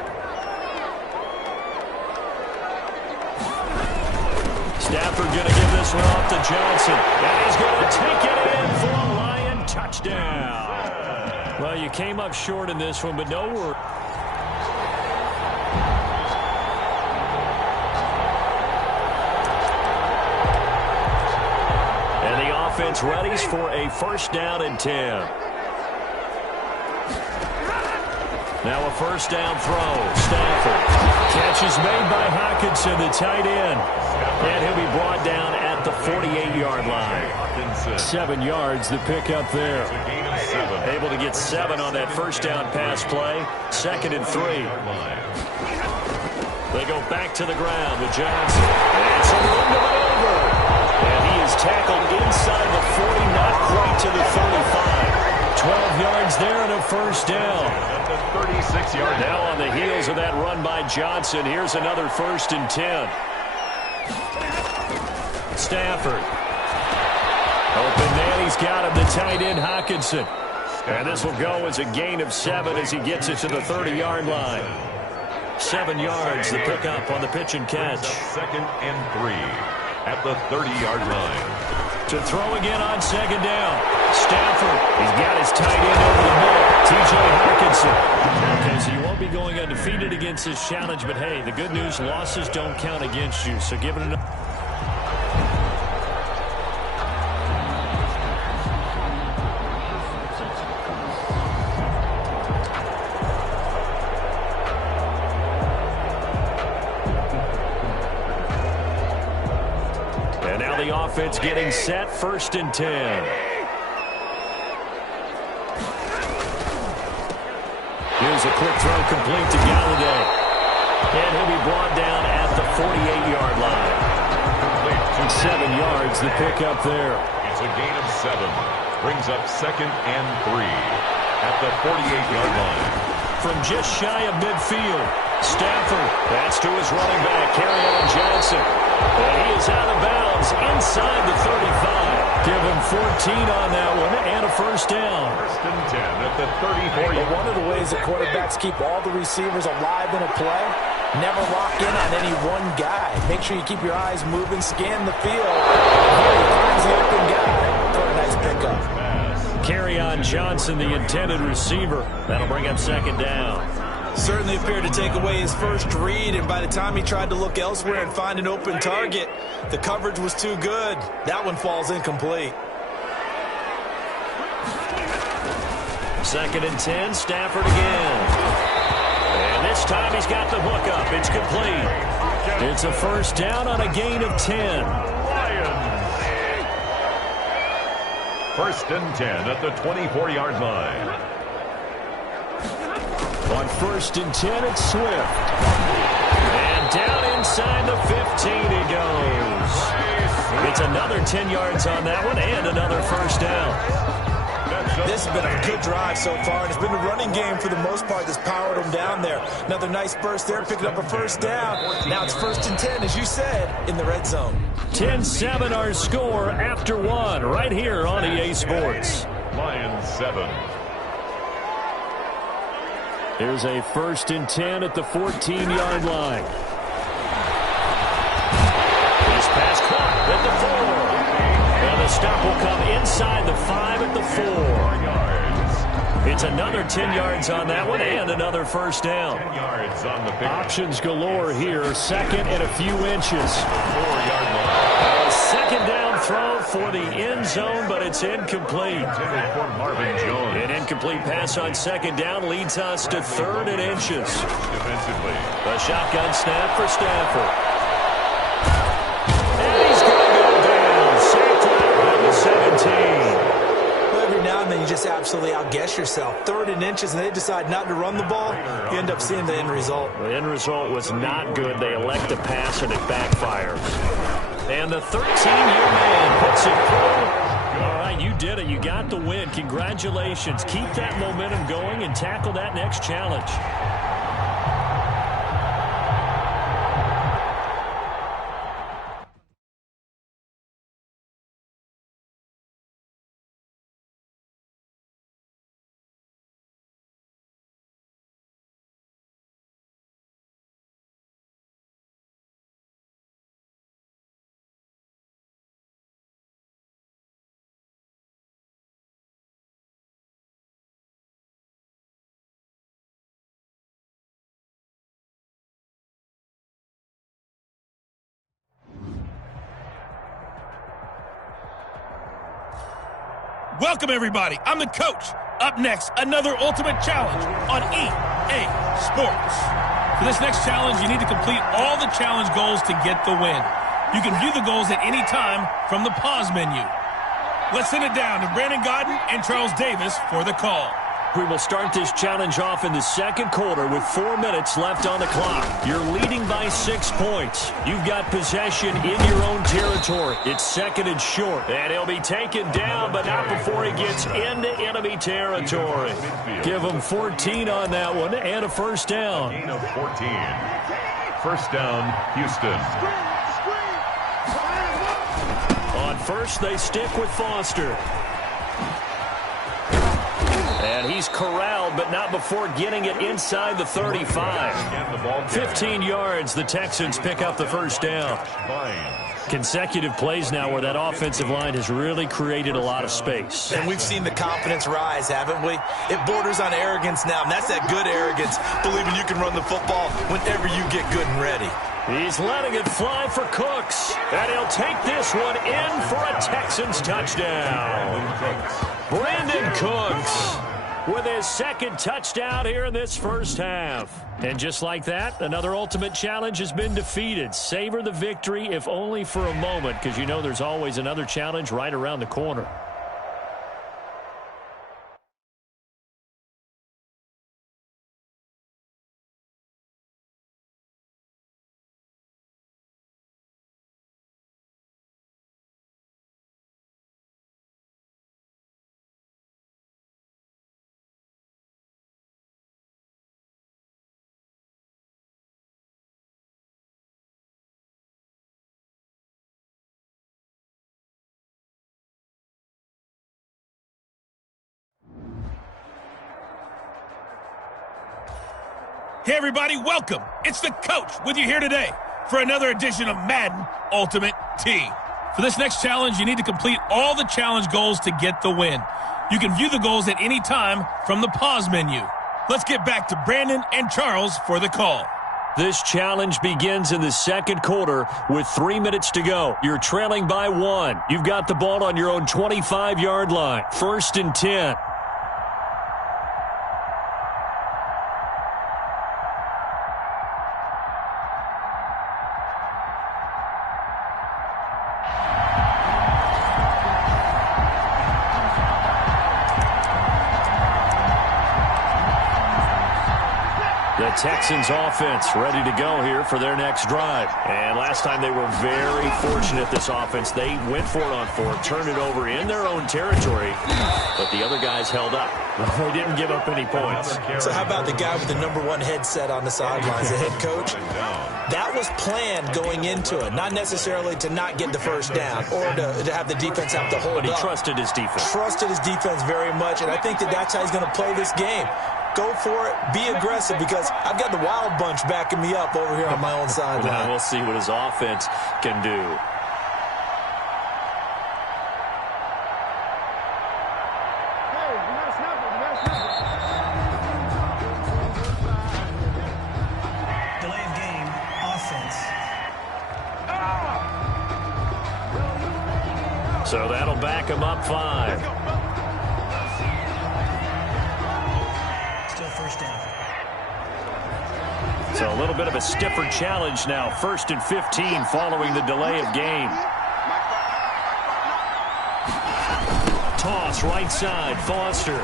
Stafford going to give this one off to Johnson. And he's going to take it in for a Lion touchdown. Well, you came up short in this one, but no worry. And the offense readies for a 1st down and 10. Now a 1st down throw. Stafford. Catch is made by Hockenson, the tight end. And he'll be brought down at the 48-yard line. 7 yards, the pickup there. Able to get 7 on that 1st down pass play. 2nd and 3. They go back to the ground with Johnson. And some room to maneuver. And he is tackled inside the 40, not quite to the 35. 12 yards there and a 1st down. 36-yard. Now on the heels of that run by Johnson, here's another 1st and 10. Stafford. Open man, he's got him, the tight end, Hockenson. And this will go as a gain of 7 as he gets it to the 30-yard line. 7 yards, the pickup on the pitch and catch. 2nd and 3 at the 30-yard line. To throw again on 2nd down. Stafford, he's got his tight end over the middle. T.J. Hockenson. Okay, so you won't be going undefeated against this challenge, but hey, the good news, losses don't count against you, so give it another. And now the offense getting set, 1st and 10. Here's a quick throw complete to Galladay. And he'll be brought down at the 48-yard line. 7 yards, the pickup there. It's a gain of 7. Brings up 2nd and 3 at the 48-yard line. From just shy of midfield, Stafford, that's to his running back, Kerryon Johnson. And he is out of bounds inside the 35. Give him 14 on that one and a 1st down. 1st and 10 at the 34. But one of the ways that quarterbacks keep all the receivers alive in a play, never lock in on any one guy. Make sure you keep your eyes moving, scan the field. Here he finds the open guy for a nice pickup. Kerryon Johnson, the intended receiver. That'll bring up 2nd down. Certainly appeared to take away his first read, and by the time he tried to look elsewhere and find an open target, the coverage was too good. That one falls incomplete. 2nd and 10, Stafford again. And this time he's got the hook up. It's complete. It's a 1st down on a gain of 10. 1st and 10 at the 24-yard line. On 1st and 10, it's Swift. And down inside the 15 he goes. It's another 10 yards on that one and another 1st down. This has been a good drive so far, and it's been the running game for the most part that's powered them down there. Another nice burst there, picking up a 1st down. Now it's 1st and 10, as you said, in the red zone. 10-7 our score after 1 right here on EA Sports. Lions 7. Here's a 1st and 10 at the 14-yard line. This pass caught at the 4. And the stop will come inside the 5 at the 4. It's another 10 yards on that one and another 1st down. 10 yards on the pick. Options galore here. 2nd and a few inches. 4-yard line. A 2nd down throw for the end zone, but it's incomplete. For Marvin Jones. An incomplete pass on 2nd down leads us to 3rd and inches. Defensively. A shotgun snap for Stafford. And he's going to go down. Sacked at the 17. Well, every now and then you just absolutely outguess yourself. 3rd and inches, and they decide not to run the ball. You end up seeing the end result. The end result was not good. They elect to pass, and it backfires. And the 13-year man puts it through. All right. right, you did it. You got the win. Congratulations. Keep that momentum going and tackle that next challenge. Welcome, everybody. I'm the coach. Up next, another ultimate challenge on EA Sports. For this next challenge, you need to complete all the challenge goals to get the win. You can view the goals at any time from the pause menu. Let's send it down to Brandon Godden and Charles Davis for the call. We will start this challenge off in the second quarter with 4 minutes left on the clock. You're leading by 6 points. You've got possession in your own territory. It's second and short. And he'll be taken down, but not before he gets into enemy territory. Give him 14 on that one and a first down. Gain of 14. First down, Houston. On first, they stick with Foster. And he's corralled, but not before getting it inside the 35. 15 yards, the Texans pick up the first down. Consecutive plays now where that offensive line has really created a lot of space. And we've seen the confidence rise, haven't we? It borders on arrogance now, and that's that good arrogance, believing you can run the football whenever you get good and ready. He's letting it fly for Cooks, and he'll take this one in for a Texans touchdown. Brandon Cooks with his second touchdown here in this first half. And just like that, another ultimate challenge has been defeated. Savor the victory, if only for a moment, because you know there's always another challenge right around the corner. Hey, everybody, welcome. It's the coach with you here today for another edition of Madden Ultimate Team. For this next challenge, you need to complete all the challenge goals to get the win. You can view the goals at any time from the pause menu. Let's get back to Brandon and Charles for the call. This challenge begins in the second quarter with 3 minutes to go. You're trailing by 1. You've got the ball on your own 25-yard line. First and 10. The Texans offense ready to go here for their next drive. And last time they were very fortunate, this offense. They went for it on 4, turned it over in their own territory, but the other guys held up. They didn't give up any points. So how about the guy with the #1 headset on the sidelines, the head coach? That was planned going into it, not necessarily to not get the first down or to have the defense have to hold up. But he trusted his defense. Trusted his defense very much, and I think that's how he's going to play this game. Go for it. Be aggressive, because I've got the wild bunch backing me up over here on my own sideline. We'll see what his offense can do. Delay of game, offense. So that'll back him up 5. First down. So a little bit of a stiffer challenge now. First and 15 following the delay of game. Toss right side, Foster.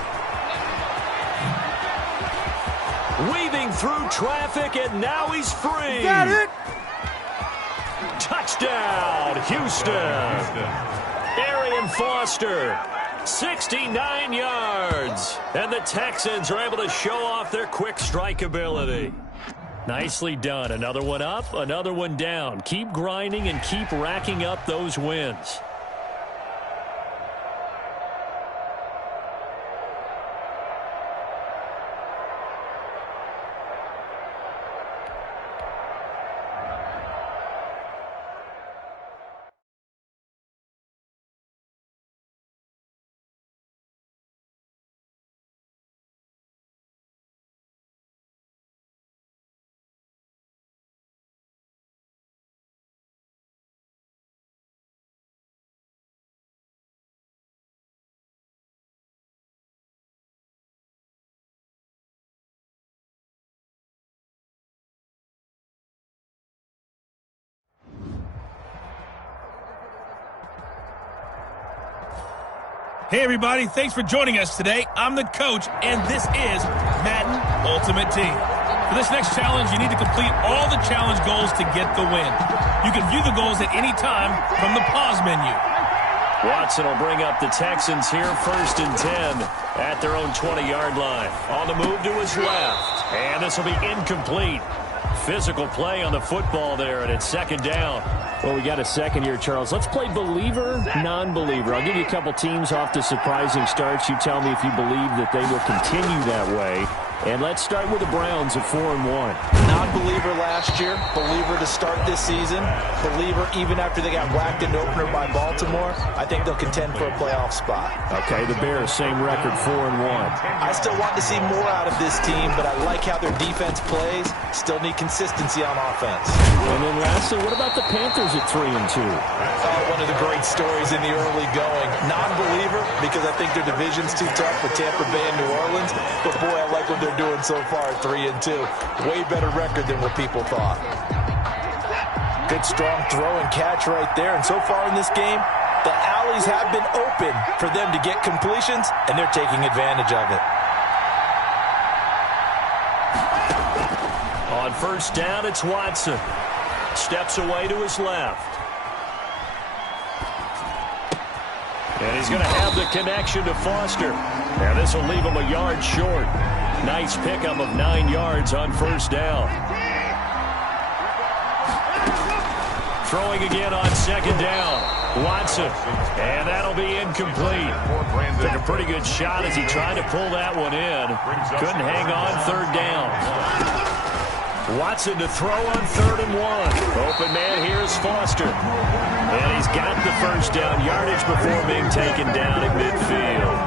Weaving through traffic, and now he's free. Got it. Touchdown, Houston. Arian Foster 69 yards. And the Texans are able to show off their quick strike ability. Nicely done. Another one up, another one down. Keep grinding and keep racking up those wins. Hey, everybody. Thanks for joining us today. I'm the coach, and this is Madden Ultimate Team. For this next challenge, you need to complete all the challenge goals to get the win. You can view the goals at any time from the pause menu. Watson will bring up the Texans here, 1st and 10 at their own 20-yard line. On the move to his left, and this will be incomplete. Physical play on the football there, and it's 2nd down. Well, we got a second here, Charles. Let's play believer, non-believer. I'll give you a couple teams off to surprising starts. You tell me if you believe that they will continue that way. And let's start with the Browns at 4-1. Non-believer last year, believer to start this season, believer even after they got whacked in the opener by Baltimore. I think they'll contend for a playoff spot. Okay, the Bears, same record, 4-1. I still want to see more out of this team, but I like how their defense plays. Still need consistency on offense. And then lastly, what about the Panthers at 3-2? One of the great stories in the early going. Non-believer because I think their division's too tough with Tampa Bay and New Orleans. But boy, I like what they're doing so far at 3-2. Way better record than what people thought. Good strong throw and catch right there. And so far in this game, the alleys have been open for them to get completions, and they're taking advantage of it. On 1st down, it's Watson. Steps away to his left. And he's going to have the connection to Foster. And this will leave him a yard short. Nice pickup of 9 yards on 1st down. Throwing again on 2nd down. Watson. And that'll be incomplete. Took a pretty good shot as he tried to pull that one in. Couldn't hang on 3rd down. Watson to throw on 3rd and 1. Open man here is Foster. And he's got the 1st down yardage before being taken down at midfield.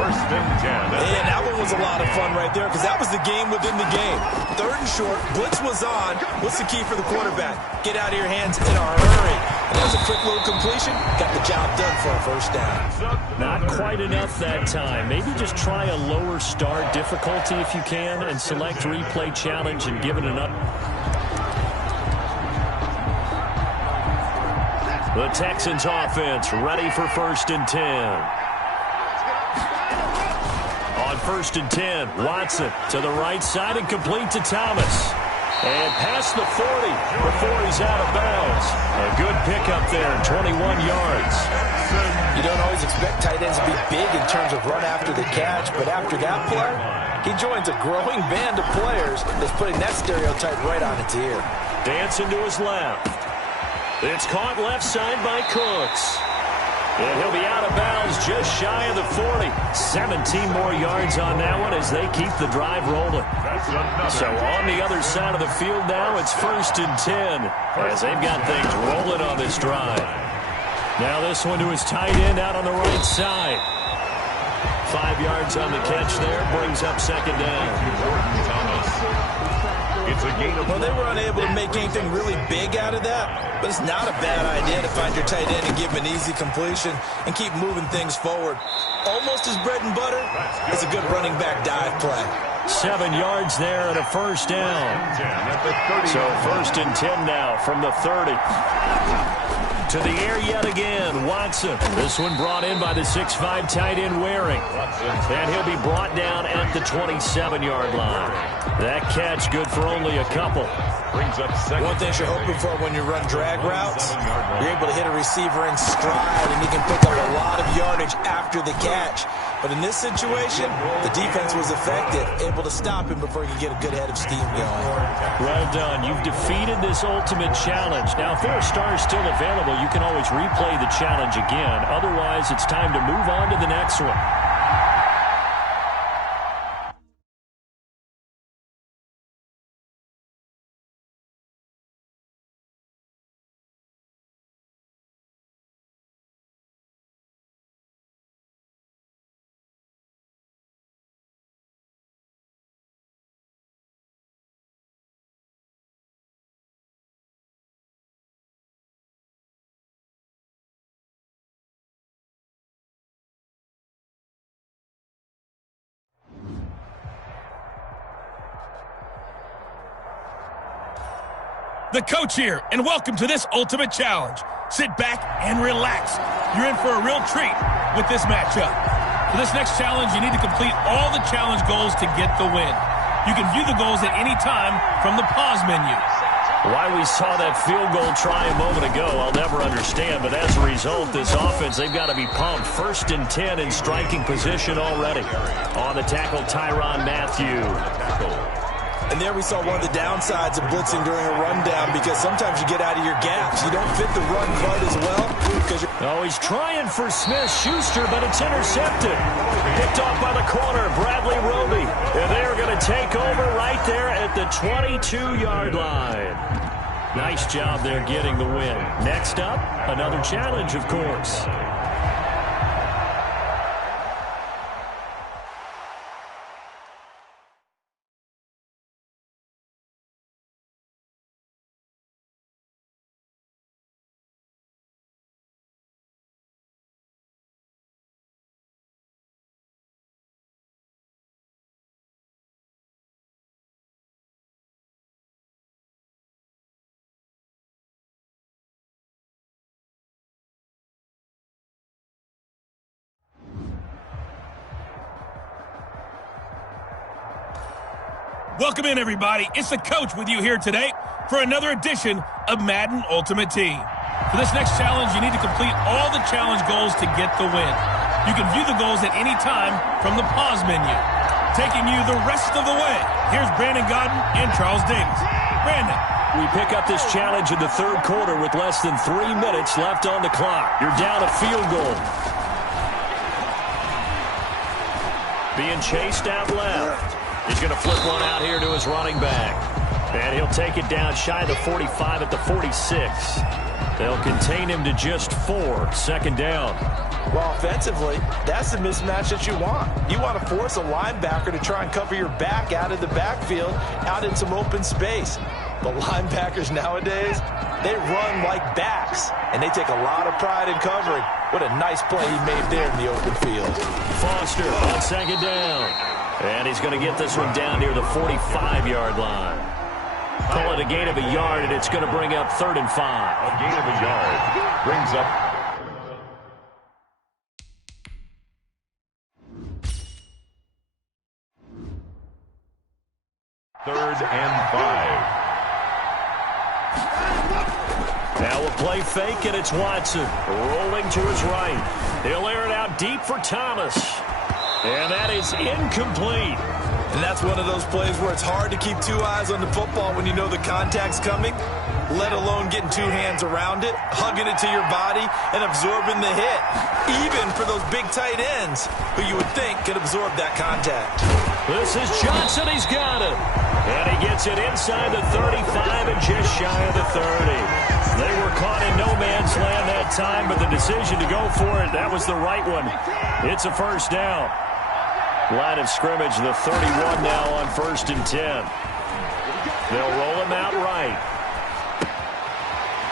1st and 10. And that one was a lot of fun right there because that was the game within the game. 3rd and short, blitz was on. What's the key for the quarterback? Get out of your hands in a hurry. And that was a quick little completion. Got the job done for a 1st down. Not quite enough that time. Maybe just try a lower start difficulty if you can and select replay challenge and give it an up. The Texans offense ready for 1st and 10. On 1st and 10, Watson to the right side and complete to Thomas. And past the 40 before he's out of bounds. A good pickup there, 21 yards. You don't always expect tight ends to be big in terms of run after the catch, but after that play, he joins a growing band of players that's putting that stereotype right on its ear. Dancing to his left. It's caught left side by Cooks. And he'll be out of bounds just shy of the 40. 17 more yards on that one as they keep the drive rolling. So on the other side of the field now, it's 1st and 10 as they've got things rolling on this drive. Now this one to his tight end out on the right side. 5 yards on the catch there, brings up 2nd down. It's a gain of Well, they were unable to make anything really big out of that, but it's not a bad idea to find your tight end and give him an easy completion and keep moving things forward. Almost his bread and butter is a good running back dive play. 7 yards there and a first down. So 1st and 10 now from the 30. To the air yet again, Watson. This one brought in by the 6'5" tight end Waring. And he'll be brought down at the 27-yard line. That catch good for only a couple. One thing you're hoping for when you run drag routes, you're able to hit a receiver in stride, and he can pick up a lot of yardage after the catch. But in this situation, the defense was effective, able to stop him before he could get a good head of steam going. Well done. You've defeated this ultimate challenge. Now, if there are stars still available, you can always replay the challenge again. Otherwise, it's time to move on to the next one. The coach here, and welcome to this ultimate challenge. Sit back and relax. You're in for a real treat with this matchup. For this next challenge, you need to complete all the challenge goals to get the win. You can view the goals at any time from the pause menu. Why we saw that field goal try a moment ago, I'll never understand. But as a result, this offense, they've got to be pumped. 1st and 10 in striking position already. On the tackle, Tyrann Mathieu. And there we saw one of the downsides of blitzing during a rundown, because sometimes you get out of your gaps. You don't fit the run quite as well. Oh, he's trying for Smith-Schuster, but it's intercepted. Picked off by the corner, Bradley Roby. And they're going to take over right there at the 22-yard line. Nice job there getting the win. Next up, another challenge, of course. Welcome in, everybody. It's the coach with you here today for another edition of Madden Ultimate Team. For this next challenge, you need to complete all the challenge goals to get the win. You can view the goals at any time from the pause menu. Taking you the rest of the way, here's Brandon Godden and Charles Davis. Brandon. We pick up this challenge in the 3rd quarter with less than 3 minutes left on the clock. You're down a field goal. Being chased out left. He's going to flip one out here to his running back. And he'll take it down shy of the 45 at the 46. They'll contain him to just 4. 2nd down. Well, offensively, that's the mismatch that you want. You want to force a linebacker to try and cover your back out of the backfield, out in some open space. The linebackers nowadays, they run like backs, and they take a lot of pride in covering. What a nice play he made there in the open field. Foster on 2nd down. And he's going to get this one down near the 45-yard line. Call it a gain of a yard, and it's going to bring up 3rd and 5. A gain of a yard brings up 3rd and 5. Now a play fake, and it's Watson rolling to his right. He'll air it out deep for Thomas. And that is incomplete. And that's one of those plays where it's hard to keep 2 eyes on the football when you know the contact's coming, let alone getting 2 hands around it, hugging it to your body, and absorbing the hit. Even for those big tight ends who you would think could absorb that contact. This is Johnson. He's got it. And he gets it inside the 35 and just shy of the 30. They were caught in no man's land that time, but the decision to go for it, that was the right one. It's a 1st down. Line of scrimmage, the 31 now on 1st and 10. They'll roll him out right.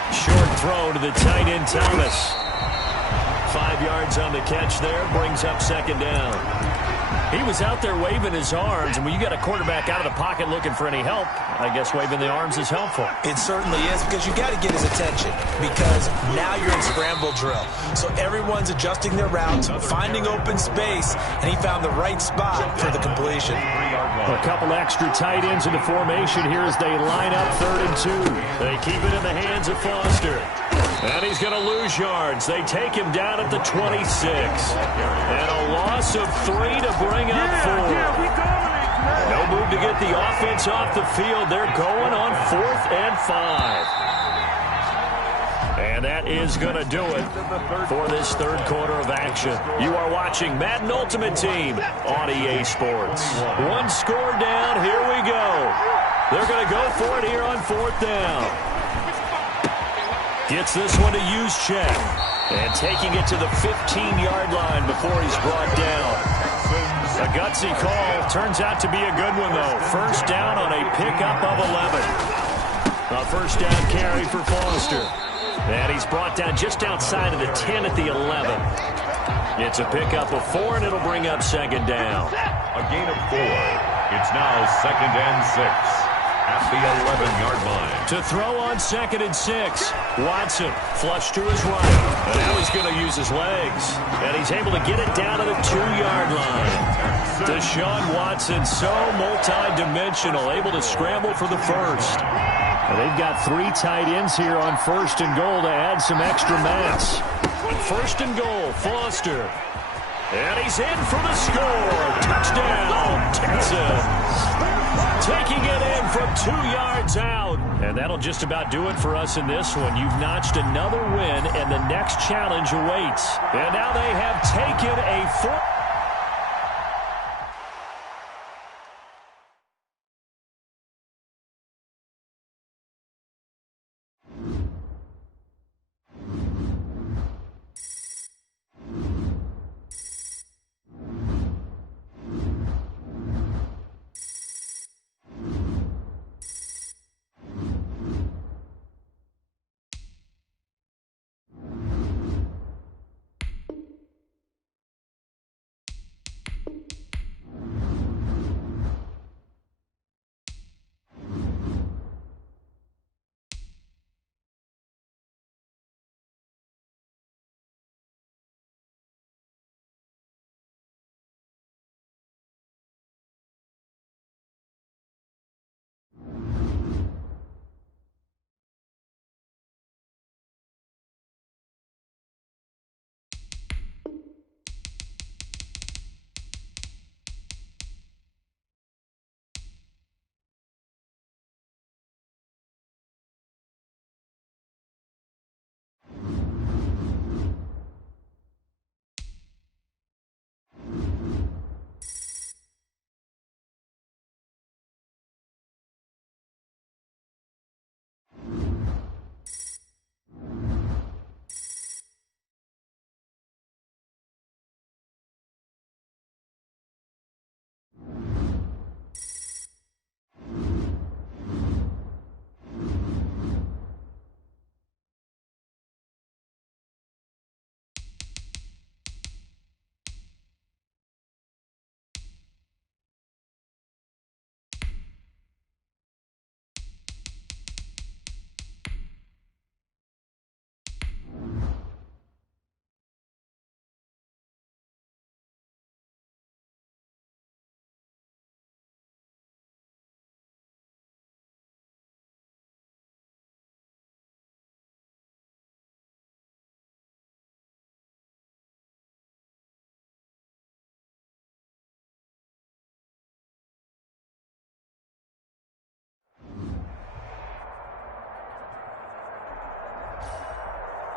Short throw to the tight end, Thomas. 5 yards on the catch there, brings up 2nd down. He was out there waving his arms, and when you got a quarterback out of the pocket looking for any help, I guess waving the arms is helpful. It certainly is, because you got to get his attention, because now you're in scramble drill. So everyone's adjusting their routes, finding open space, and he found the right spot for the completion. A couple extra tight ends in the formation here as they line up 3rd and 2. They keep it in the hands of Foster. And he's going to lose yards. They take him down at the 26. And a loss of 3 to bring up 4. No move to get the offense off the field. They're going on 4th and 5. And that is going to do it for this 3rd quarter of action. You are watching Madden Ultimate Team on EA Sports. 1 score down. Here we go. They're going to go for it here on 4th down. Gets this one to use check. And taking it to the 15-yard line before he's brought down. A gutsy call. Turns out to be a good one, though. 1st down on a pickup of 11. A 1st down carry for Foster. And he's brought down just outside of the 10 at the 11. It's a pickup of 4, and it'll bring up 2nd down. A gain of 4. It's now 2nd and 6. At the 11-yard line. To throw on 2nd and 6. Watson flush to his right. And now he's going to use his legs. And he's able to get it down to the 2-yard line. Deshaun Watson, so multi-dimensional, able to scramble for the 1st. And they've got 3 tight ends here on 1st and goal to add some extra mass. 1st and goal, Foster. And he's in for the score. Touchdown, Texans. Taking it in from 2 yards out. And that'll just about do it for us in this one. You've notched another win, and the next challenge awaits. And now they have taken a 4.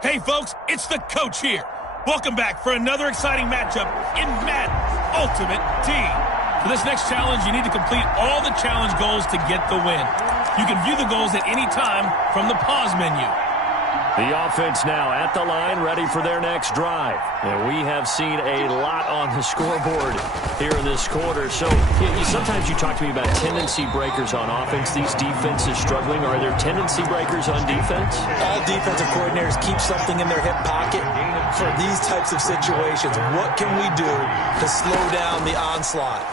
Hey, folks, it's the coach here. Welcome back for another exciting matchup in Madden Ultimate Team. For this next challenge, you need to complete all the challenge goals to get the win. You can view the goals at any time from the pause menu. The offense now at the line, ready for their next drive. And we have seen a lot on the scoreboard here in this quarter. So sometimes you talk to me about tendency breakers on offense. These defenses struggling. Are there tendency breakers on defense? All defensive coordinators keep something in their hip pocket for these types of situations. What can we do to slow down the onslaught?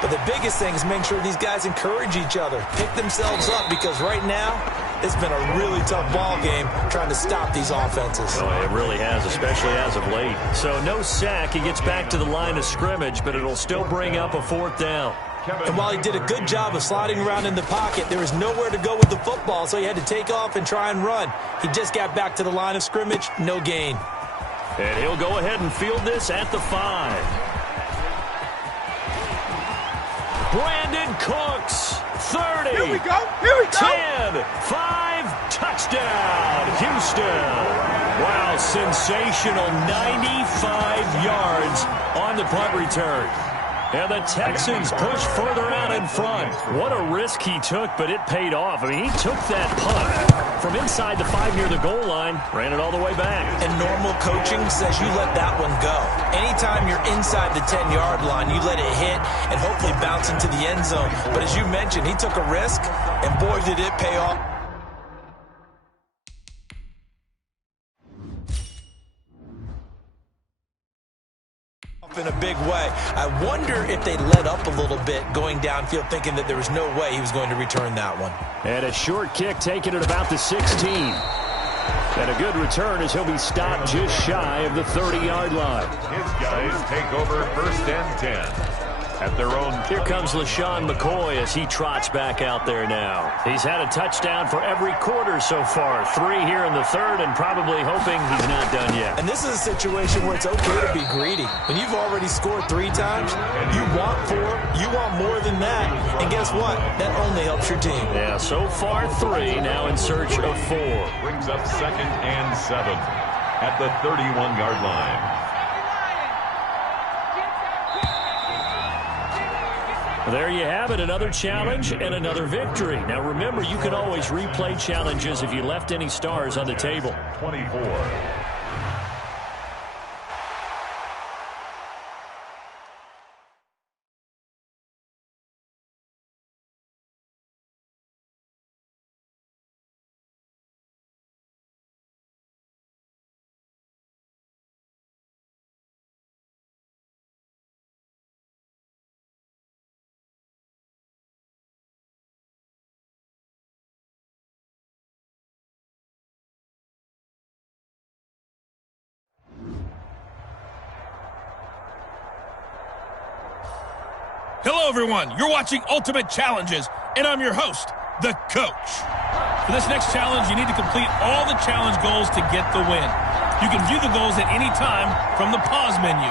But the biggest thing is make sure these guys encourage each other, pick themselves up, because right now it's been a really tough ball game trying to stop these offenses. Oh, it really has, especially as of late. So no sack. He gets back to the line of scrimmage, but it'll still bring up a 4th down. And while he did a good job of sliding around in the pocket, there was nowhere to go with the football, so he had to take off and try and run. He just got back to the line of scrimmage, no gain. And he'll go ahead and field this at the 5. Brandon Cooks, 30. Here we go. Here we go. 10, 5, touchdown, Houston. Wow, sensational 95 yards on the punt return. And the Texans push further out in front. What a risk he took, but it paid off. I mean, he took that punt from inside the 5 near the goal line, ran it all the way back. And normal coaching says you let that one go. Anytime you're inside the 10-yard line, you let it hit and hopefully bounce into the end zone. But as you mentioned, he took a risk, and boy, did it pay off. In a big way. I wonder if they let up a little bit going downfield, thinking that there was no way he was going to return that one. And a short kick taken at about the 16. And a good return as he'll be stopped just shy of the 30-yard line. His guys take over 1st and 10. At their own. Here comes LaShawn McCoy as he trots back out there now. He's had a touchdown for every quarter so far. 3 here in the 3rd, and probably hoping he's not done yet. And this is a situation where it's okay to be greedy. When you've already scored 3 times, you want 4, you want more than that. And guess what? That only helps your team. Yeah, so far 3, now in search of 4. Brings up 2nd and 7 at the 31-yard line. There you have it, another challenge and another victory. Now remember, you can always replay challenges if you left any stars on the table. 24. Hello, everyone. You're watching Ultimate Challenges, and I'm your host, the Coach. For this next challenge, you need to complete all the challenge goals to get the win. You can view the goals at any time from the pause menu.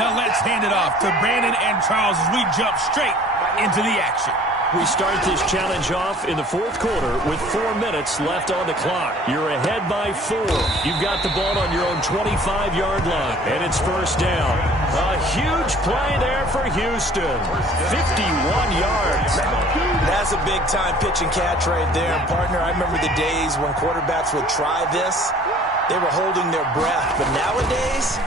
Now let's hand it off to Brandon and Charles as we jump straight into the action. We start this challenge off in the 4th quarter with 4 minutes left on the clock. You're ahead by 4. You've got the ball on your own 25-yard line, and it's 1st down. A huge play there for Houston. 51 yards. That's a big-time pitch and catch right there. And, partner, I remember the days when quarterbacks would try this. They were holding their breath. But nowadays,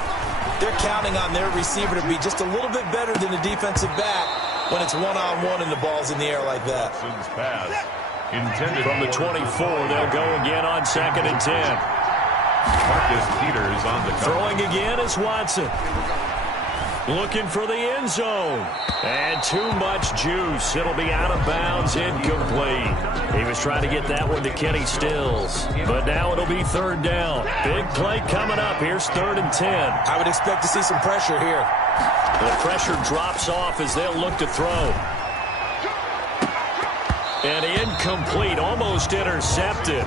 they're counting on their receiver to be just a little bit better than the defensive back when it's one-on-one and the ball's in the air like that. Pass intended from the 24, they'll go again on 2nd and 10. Marcus Peters on the throwing again is Watson. Looking for the end zone. And too much juice. It'll be out of bounds, incomplete. He was trying to get that one to Kenny Stills. But now it'll be 3rd down. Big play coming up. Here's 3rd and 10. I would expect to see some pressure here. The pressure drops off as they'll look to throw. And incomplete, almost intercepted.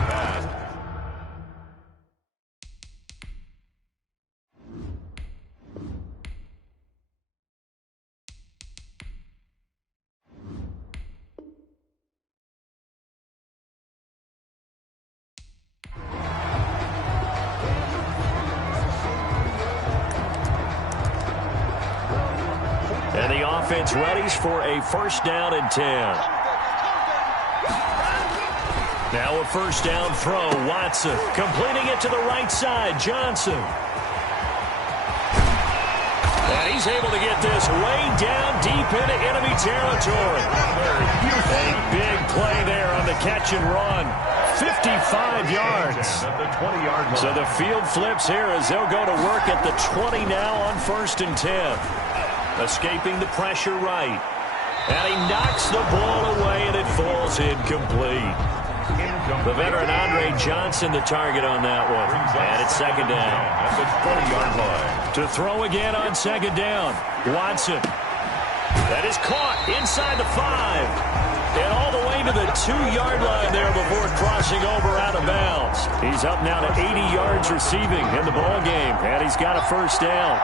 And the offense readies for a 1st down and 10. Now a first down throw. Watson completing it to the right side. Johnson. And he's able to get this way down deep into enemy territory. A big play there on the catch and run. 55 yards. So the field flips here as they'll go to work at the 20 now on 1st and 10. Escaping the pressure right. And he knocks the ball away, and it falls incomplete. The veteran Andre Johnson, the target on that one. And it's 2nd down. At the 20-yard line. To throw again on 2nd down. Watson. That is caught inside the 5. And all the way to the 2-yard line there before crossing over out of bounds. He's up now to 80 yards receiving in the ball game. And he's got a first down.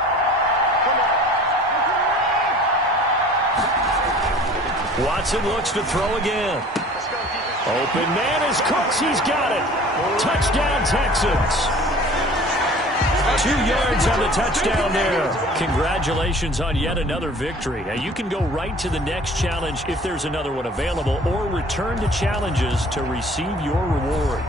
Watson looks to throw again. Open man is Cooks. He's got it. Touchdown, Texans. 2 yards on the touchdown there. Congratulations on yet another victory. Now, you can go right to the next challenge if there's another one available, or return to challenges to receive your reward.